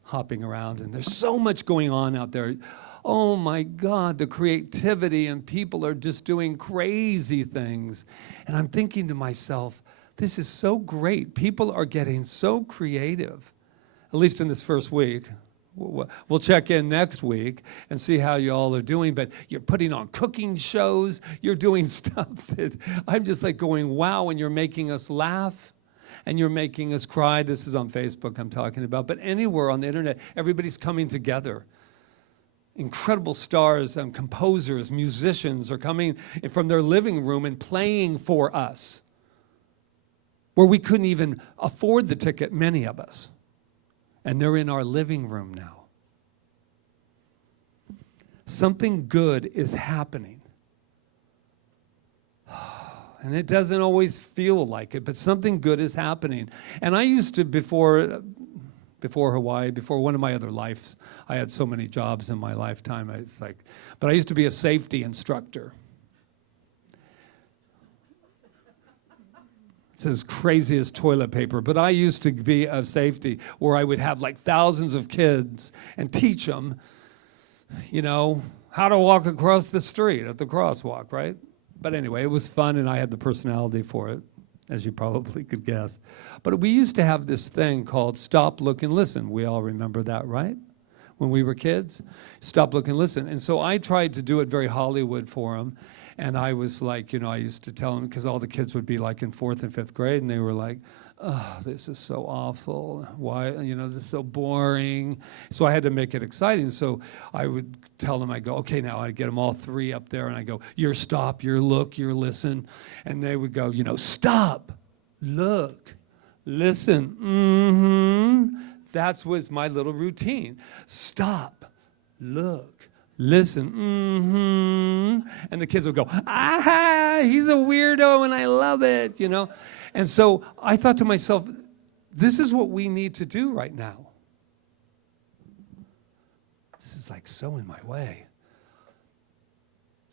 hopping around, and there's so much going on out there. Oh my God, the creativity, and people are just doing crazy things. And I'm thinking to myself, this is so great. People are getting so creative, at least in this first week. We'll check in next week and see how you all are doing, but you're putting on cooking shows, you're doing stuff that I'm just like going, wow, and you're making us laugh. And you're making us cry. This is on Facebook I'm talking about. But anywhere on the internet, everybody's coming together. Incredible stars and composers, musicians are coming from their living room and playing for us, where we couldn't even afford the ticket, many of us. And they're in our living room now. Something good is happening. And it doesn't always feel like it, but something good is happening. And I used to, before Hawaii, before one of my other lives, I had so many jobs in my lifetime, but I used to be a safety instructor. It's as crazy as toilet paper, but I used to be a safety where I would have like thousands of kids and teach them, you know, how to walk across the street at the crosswalk, right? But anyway, it was fun, and I had the personality for it, as you probably could guess. But we used to have this thing called Stop, Look, and Listen. We all remember that, right? When we were kids, Stop, Look, and Listen. And so I tried to do it very Hollywood for them. And I was like, you know, I used to tell them, because all the kids would be like in 4th and 5th grade, and they were like, oh, this is so awful. Why, you know, this is so boring. So I had to make it exciting. So I would tell them, I go, okay, now I'd get them all 3 up there, and I go, your stop, your look, your listen. And they would go, you know, stop, look, listen. That was my little routine. Stop, look, listen. And the kids would go, ah, he's a weirdo, and I love it, you know. And so I thought to myself, this is what we need to do right now. This is like so in my way.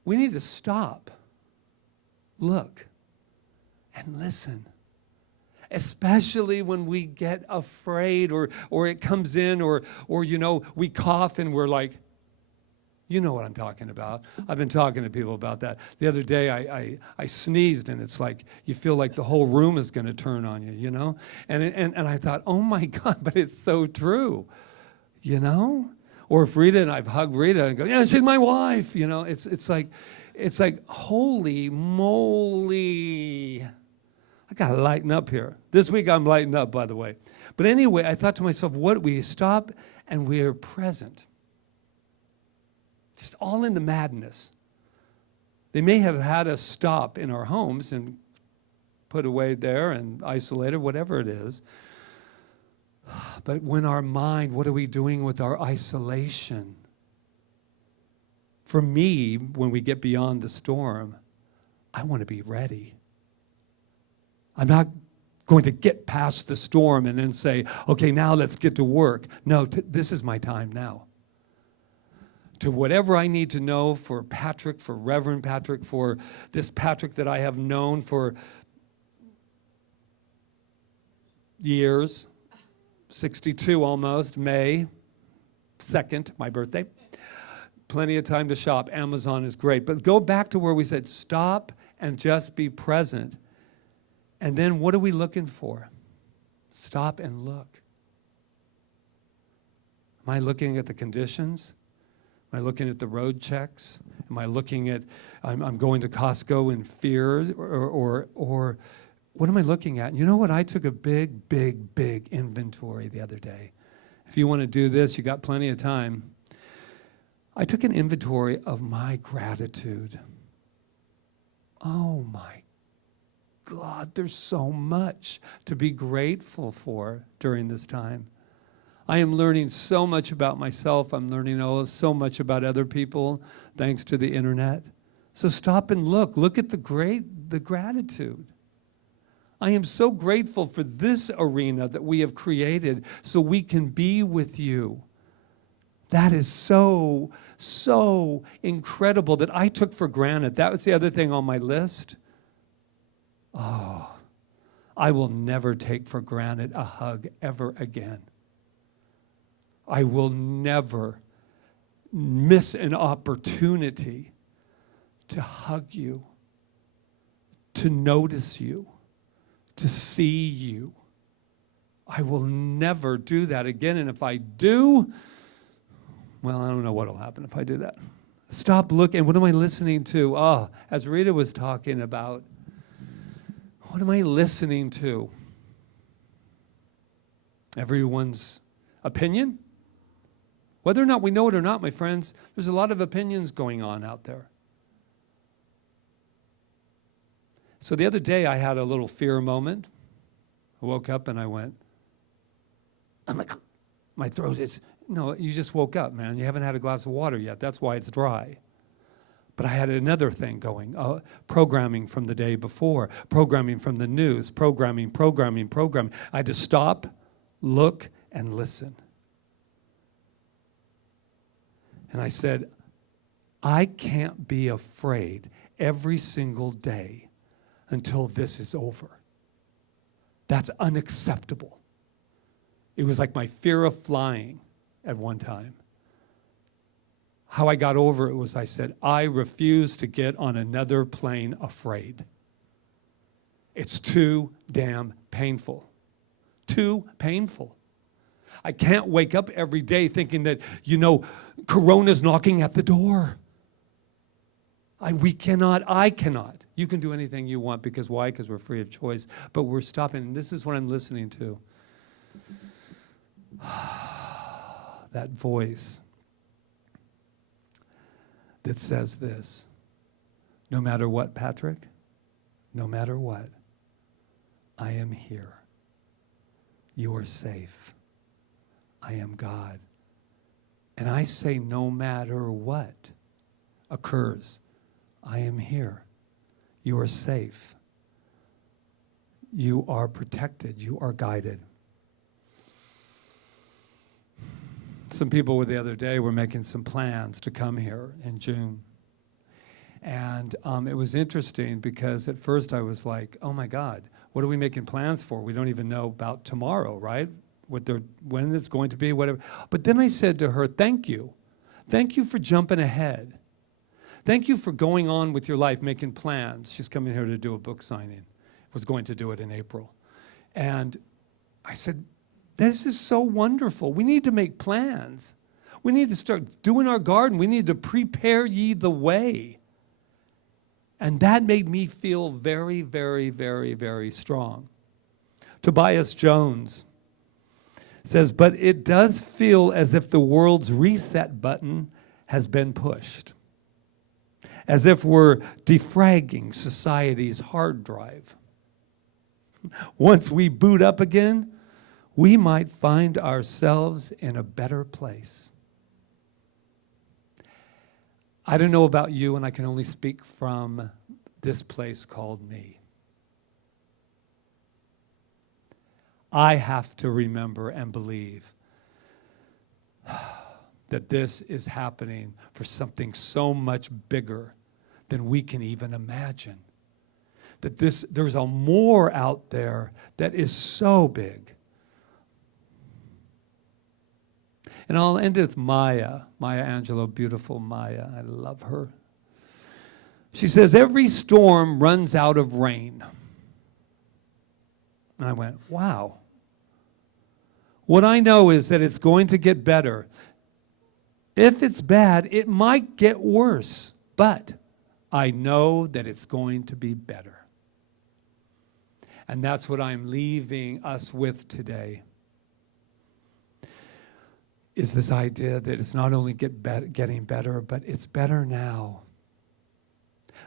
We need to stop, look, and listen. especially when we get afraid or it comes in or we cough and we're like, you know what I'm talking about. I've been talking to people about that. The other day I sneezed and it's like you feel like the whole room is going to turn on you, And I thought, oh my God, but it's so true, Or if Rita and I've hugged Rita and go, yeah, she's my wife, it's like holy moly. I got to lighten up here. This week I'm lightened up, by the way. But anyway, I thought to myself, what we stop and we are present. Just all in the madness. They may have had us stop in our homes and put away there and isolated, whatever it is. But when our mind, what are we doing with our isolation? For me, when we get beyond the storm, I want to be ready. I'm not going to get past the storm and then say, okay, now let's get to work. No, this is my time now. To whatever I need to know for Patrick, for Reverend Patrick, for this Patrick that I have known for years, 62 almost, May 2nd, my birthday. Plenty of time to shop. Amazon is great. But go back to where we said stop and just be present. And then what are we looking for? Stop and look. Am I looking at the conditions? Am I looking at the road checks? Am I looking at, I'm going to Costco in fear? Or what am I looking at? You know what? I took a big inventory the other day. If you want to do this, you got plenty of time. I took an inventory of my gratitude. Oh my God, there's so much to be grateful for during this time. I am learning so much about myself. I'm learning so much about other people thanks to the internet. So stop and look. Look at the gratitude. I am so grateful for this arena that we have created so we can be with you. That is so incredible that I took for granted. That was the other thing on my list. Oh, I will never take for granted a hug ever again. I will never miss an opportunity to hug you, to notice you, to see you. I will never do that again. And if I do, well, I don't know what will happen if I do that. Stop looking. What am I listening to? Oh, as Rita was talking about, what am I listening to? Everyone's opinion? Whether or not we know it or not, my friends, there's a lot of opinions going on out there. So the other day I had a little fear moment. I woke up and I went, I'm like, my throat is, no, you just woke up, man. You haven't had a glass of water yet. That's why it's dry. But I had another thing going, programming from the day before, programming from the news, programming. I had to stop, look, and listen. And I said, I can't be afraid every single day until this is over. That's unacceptable. It was like my fear of flying at one time. How I got over it was I said, I refuse to get on another plane afraid. It's too damn painful. Too painful. I can't wake up every day thinking that, Corona's knocking at the door. I cannot. You can do anything you want because why? Because we're free of choice. But we're stopping, and this is what I'm listening to. That voice that says this, no matter what, Patrick, no matter what, I am here. You are safe. I am God. And I say no matter what occurs, I am here. You are safe. You are protected. You are guided. Some people the other day were making some plans to come here in June. And it was interesting because at first I was like, oh my God, What are we making plans for? We don't even know about tomorrow, right? When it's going to be, whatever. But then I said to her, thank you. Thank you for jumping ahead. Thank you for going on with your life, making plans. She's coming here to do a book signing. Was going to do it in April. And I said, this is so wonderful. We need to make plans. We need to start doing our garden. We need to prepare ye the way. And that made me feel very, very, very, very strong. Tobias Jones says, but it does feel as if the world's reset button has been pushed. As if we're defragging society's hard drive. Once we boot up again, we might find ourselves in a better place. I don't know about you, and I can only speak from this place called me. I have to remember and believe that this is happening for something so much bigger than we can even imagine. That there's a more out there that is so big. And I'll end with Maya Angelou, beautiful Maya. I love her. She says, every storm runs out of rain. And I went, wow. What I know is that it's going to get better. If it's bad, it might get worse. But I know that it's going to be better. And that's what I'm leaving us with today. Is this idea that it's not only getting better, but it's better now.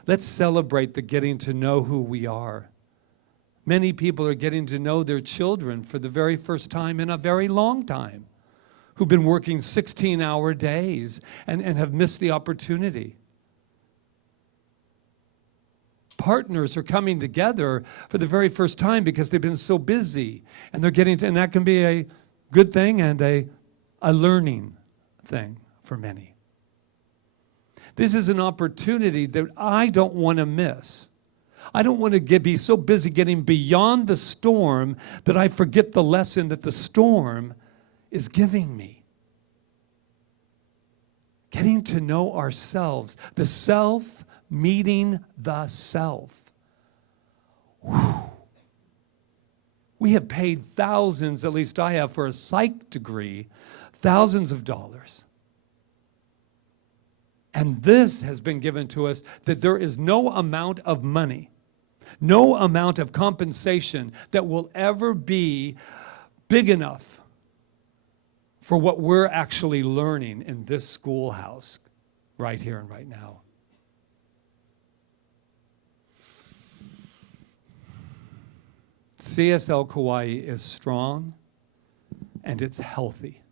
Let's celebrate the getting to know who we are. Many people are getting to know their children for the very first time in a very long time, who've been working 16-hour days and have missed the opportunity. Partners are coming together for the very first time because they've been so busy, and they're getting to, and that can be a good thing and a learning thing for many. This is an opportunity that I don't want to miss. I don't want to be so busy getting beyond the storm that I forget the lesson that the storm is giving me. Getting to know ourselves, the self meeting the self. Whew. We have paid thousands, at least I have, for a psych degree, thousands of dollars. And this has been given to us that there is no amount of money, no amount of compensation that will ever be big enough for what we're actually learning in this schoolhouse right here and right now. CSL Kauai is strong and it's healthy.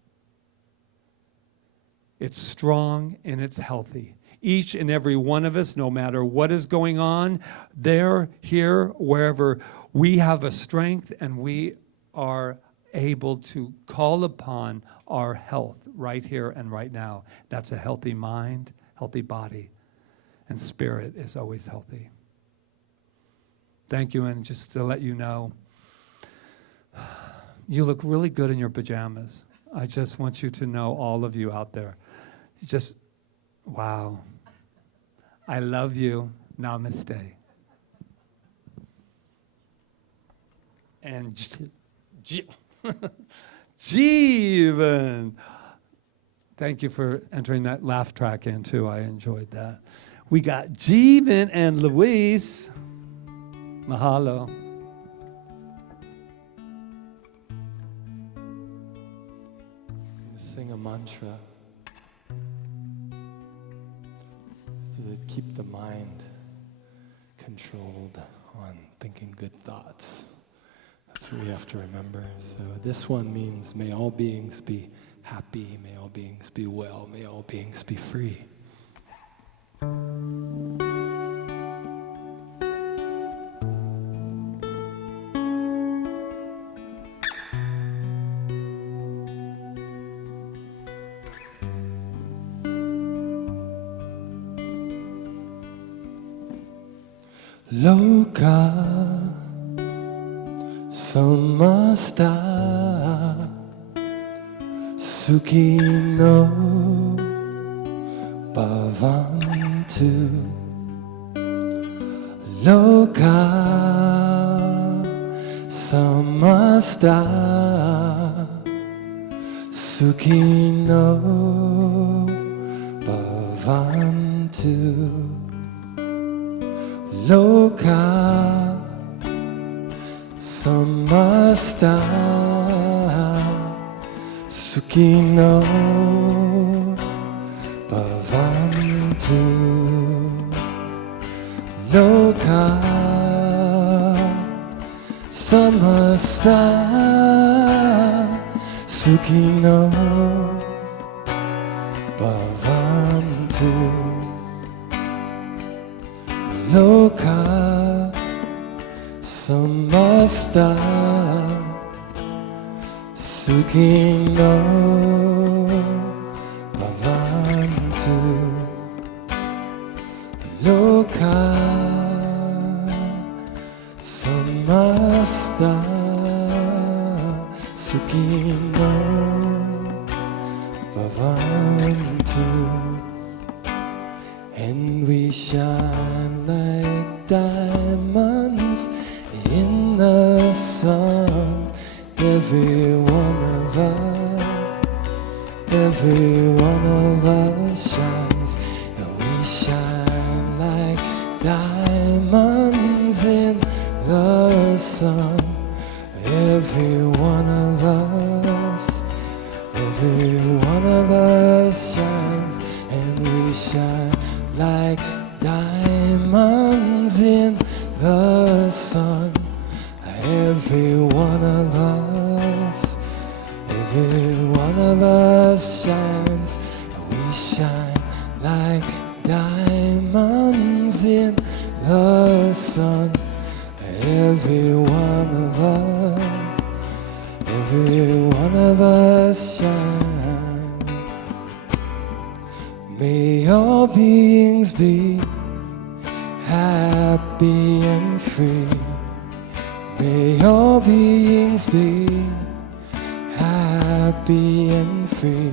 It's strong and it's healthy. Each and every one of us, no matter what is going on, there, here, wherever, we have a strength and we are able to call upon our health right here and right now. That's a healthy mind, healthy body, and spirit is always healthy. Thank you, and just to let you know, you look really good in your pajamas. I just want you to know, all of you out there, just, wow. I love you. Namaste. And Jeevan. Thank you for entering that laugh track in too. I enjoyed that. We got Jeevan and Luis. Mahalo. Sing a mantra to keep the mind controlled on thinking good thoughts. That's what we have to remember. So this one means, may all beings be happy, may all beings be well, may all beings be free. Loka Samasta Sukino Bhavantu Loka Samasta Sukino Bhavantu Loka Samasta Sukino Bhavantu Loka Samasta Sukino Bhavantu Loka Samasta Sukino Bhavantu Loka Samasta Sukino Bhavantu. And we shine like diamonds in the sun, every one of us, every one of us shines, and we shine like diamonds in the sun, every one of us, every one of us shines, and we shine like diamonds in the sun. Every one of us, every one of us shines. We shine like diamonds in the sun. Every one of us, every one of us shines. May all beings be happy and free. May all beings be happy and free.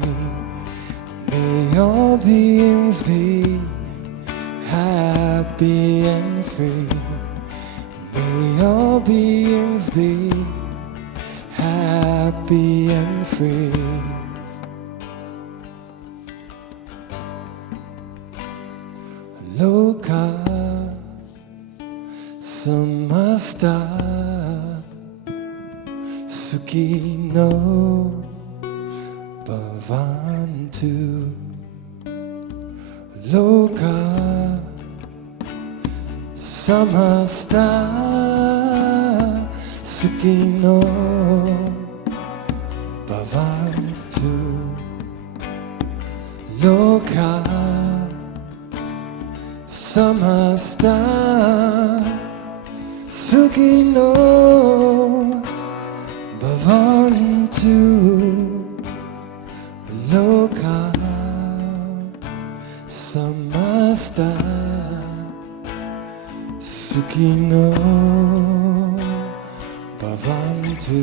May all beings be happy and free. May all beings be happy and free. Loka Samasta Sukino Bhavantu Loka Samasta Sukino Bhavantu Loka Samasta Sukino Bhavantu Loka Samasta Sukino Bhavantu.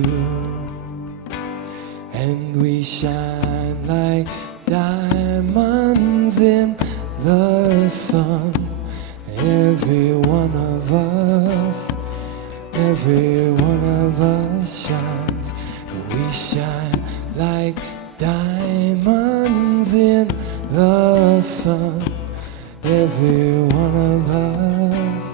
And we shine like diamonds in the sun. Every one of us, every one of us shines. We shine like diamonds in the sun. Every one of us,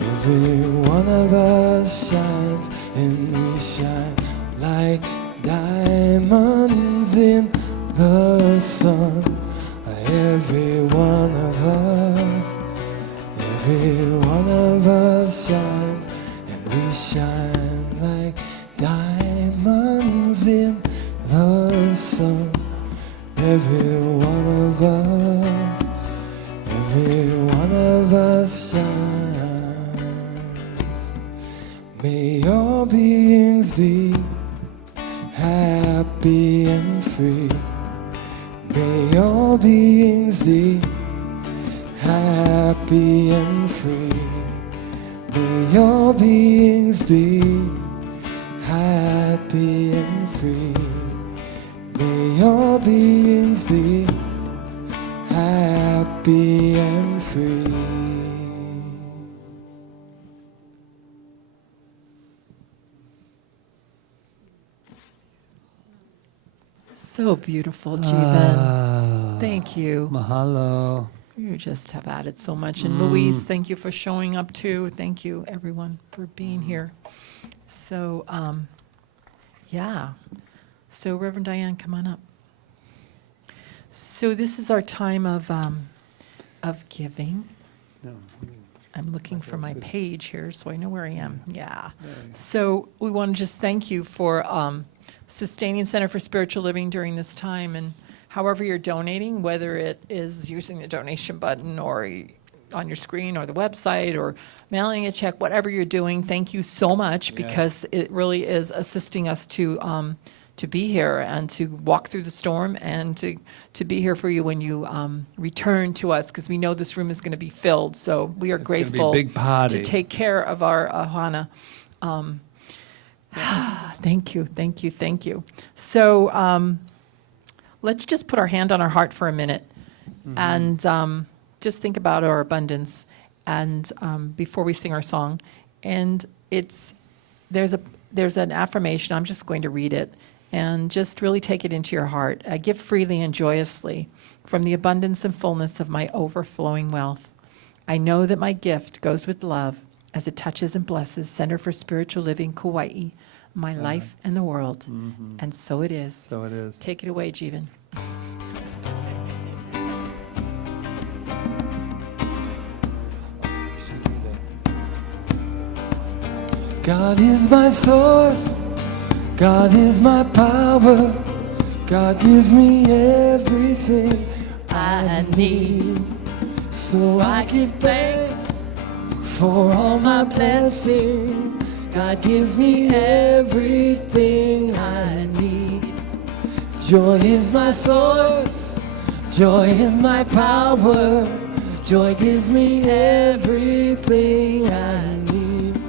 every one of us shines. And we shine like diamonds in the sun. Every one of us, every one of us shines, and we shine like diamonds in the sun. Every one of us, every one of us shines. May all beings be happy and free. May all beings be happy and free. May all beings be happy and free. So beautiful, Jeevan. Thank you. Mahalo. You just have added so much. And Louise, thank you for showing up too. Thank you, everyone, for being here. So, yeah. So, Reverend Diane, come on up. So this is our time of giving. No, I'm looking for my page here so I know where I am. Yeah. So we want to just thank you for sustaining Center for Spiritual Living during this time, and however you're donating, whether it is using the donation button or on your screen or the website or mailing a check, whatever you're doing, thank you so much, because it really is assisting us to be here and to walk through the storm and to be here for you when you return to us, because we know this room is going to be filled. So we are grateful be a big party. to take care of our Ahana. Thank you, thank you, thank you. So let's just put our hand on our heart for a minute and just think about our abundance and before we sing our song. And there's an affirmation. I'm just going to read it. And just really take it into your heart. I give freely and joyously from the abundance and fullness of my overflowing wealth. I know that my gift goes with love as it touches and blesses Center for Spiritual Living Kauai, my life and the world. And so it is. So it is. Take it away, Jeevan. God is my source, God is my power, God gives me everything I need. So I give thanks for all my blessings. God gives me everything I need. Joy is my source, joy is my power, joy gives me everything I need.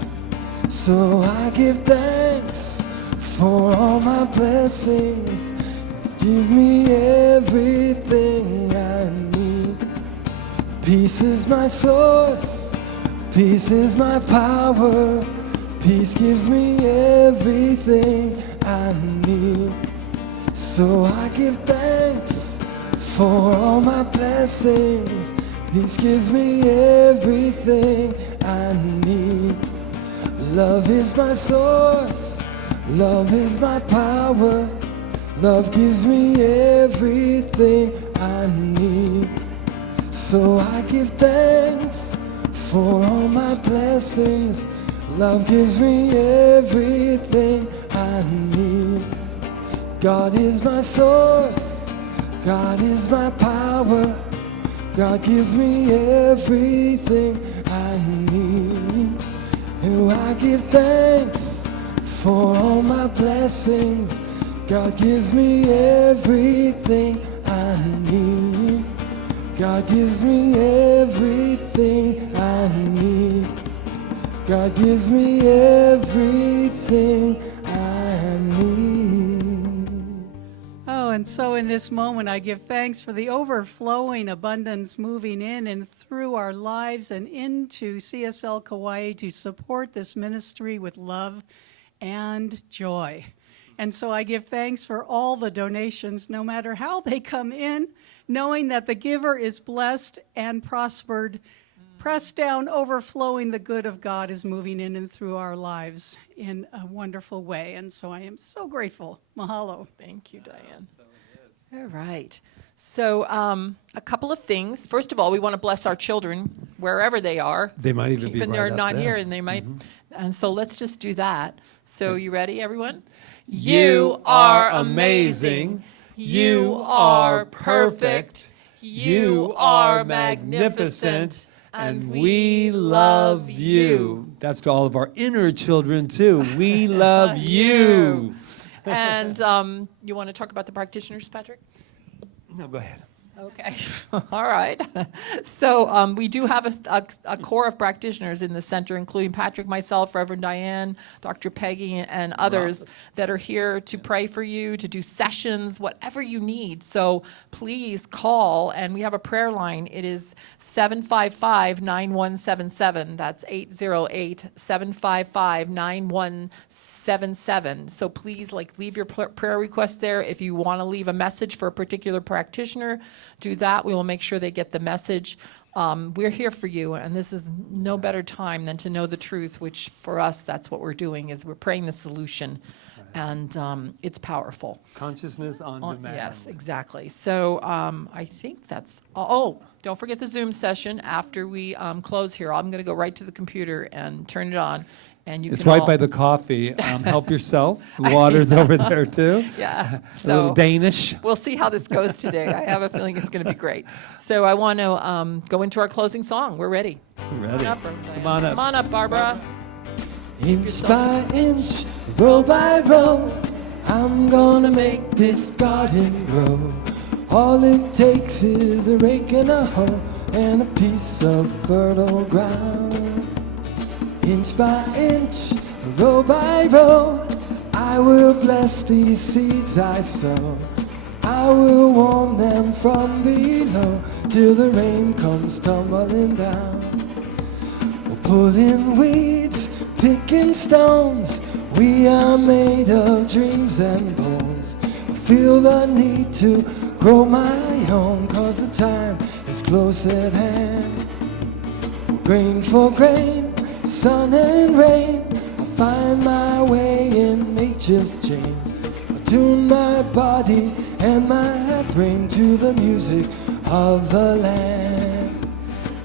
So I give thanks for all my blessings. Give me everything I need. Peace is my source, peace is my power, peace gives me everything I need. So I give thanks for all my blessings. Peace gives me everything I need. Love is my source, love is my power, love gives me everything I need. So I give thanks for all my blessings. Love gives me everything I need. God is my source, God is my power, God gives me everything I need. And I give thanks for all my blessings. God gives me everything I need. God gives me everything I need. God gives me everything I need. Oh, and so in this moment, I give thanks for the overflowing abundance moving in and through our lives and into CSL Kauai to support this ministry with love and joy. And so I give thanks for all the donations, no matter how they come in, knowing that the giver is blessed and prospered, pressed down, overflowing, the good of God is moving in and through our lives in a wonderful way. And so I am so grateful. Mahalo. Thank you, Diane. All right. So a couple of things. First of all, we want to bless our children wherever they are. They might even be Even right they're up not there. here, and they might. And so let's just do that. So you ready, everyone? You are amazing. You are perfect. You are magnificent. And we love you. That's to all of our inner children, too. We love you. And you want to talk about the practitioners, Patrick? No, go ahead. Okay, all right. So we do have a core of practitioners in the center, including Patrick, myself, Reverend Diane, Dr. Peggy, and others that are here to pray for you, to do sessions, whatever you need. So please call, and we have a prayer line. It is 755-9177. That's 808-755-9177. So please, leave your prayer request there. If you want to leave a message for a particular practitioner, do that. We will make sure they get the message. We're here for you, and this is no better time than to know the truth, which for us, that's what we're doing, is we're praying the solution, and it's powerful. Consciousness on demand. Yes, exactly. So I think that's, oh, don't forget the Zoom session after we close here. I'm going to go right to the computer and turn it on. And you It's can right all, by the coffee. Help yourself. The water's over there too. Yeah. A little So Danish. we'll see how this goes today. I have a feeling it's going to be great. So I want to go into our closing song. We're ready. Ready. Come on up, Reverend Diane. Come on up. Come on up, Barbara. Inch by inch, row by row, I'm gonna make this garden grow. All it takes is a rake and a hoe and a piece of fertile ground. Inch by inch, row by row, I will bless these seeds I sow. I will warm them from below till the rain comes tumbling down. We're pulling weeds, picking stones, we are made of dreams and bones. I feel the need to grow my own, 'cause the time is close at hand. Grain for grain, sun and rain, I find my way in nature's chain. I tune my body and my brain to the music of the land.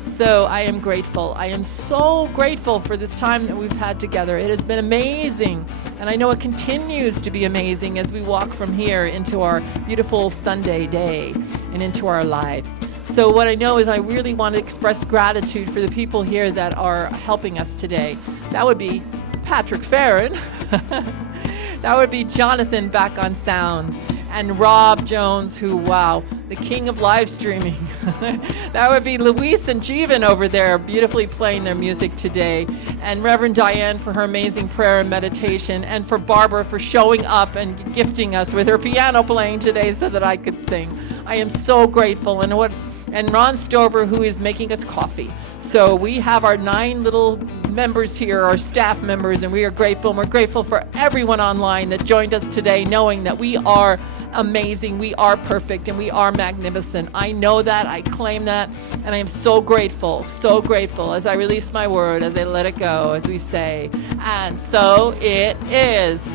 So I am grateful. I am so grateful for this time that we've had together. It has been amazing. And I know it continues to be amazing as we walk from here into our beautiful Sunday day and into our lives. So what I know is I really want to express gratitude for the people here that are helping us today. That would be Patrick Feren. That would be Jonathan back on sound. And Rob Jones, who, wow, the king of live streaming. That would be Luis and Jeevan over there beautifully playing their music today. And Reverend Diane for her amazing prayer and meditation. And for Barbara for showing up and gifting us with her piano playing today so that I could sing. I am so grateful. And Ron Stover, who is making us coffee. So we have our 9 little members here, our staff members, and we are grateful. And we're grateful for everyone online that joined us today, knowing that we are amazing, we are perfect, and we are magnificent. I know that, I claim that, and I am so grateful as I release my word, as I let it go, as we say, and so it is.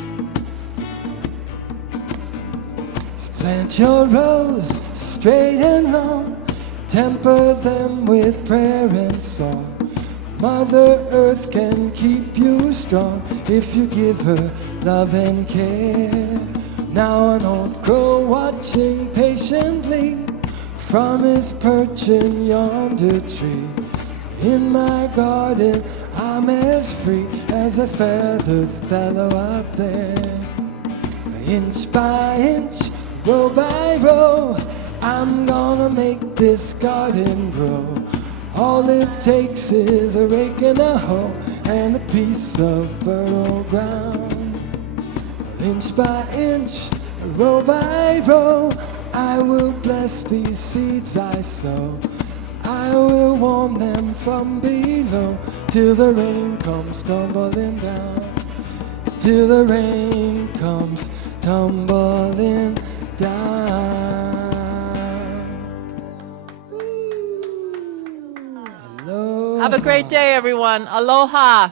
Plant your rows straight and long, temper them with prayer and song. Mother Earth can keep you strong if you give her love and care. Now an old crow watching patiently from his perch in yonder tree. In my garden I'm as free as a feathered fellow out there. Inch by inch, row by row, I'm gonna make this garden grow. All it takes is a rake and a hoe and a piece of fertile ground. Inch by inch, row by row, I will bless these seeds I sow. I will warm them from below till the rain comes tumbling down. Till the rain comes tumbling down. Have a great day, everyone. Aloha.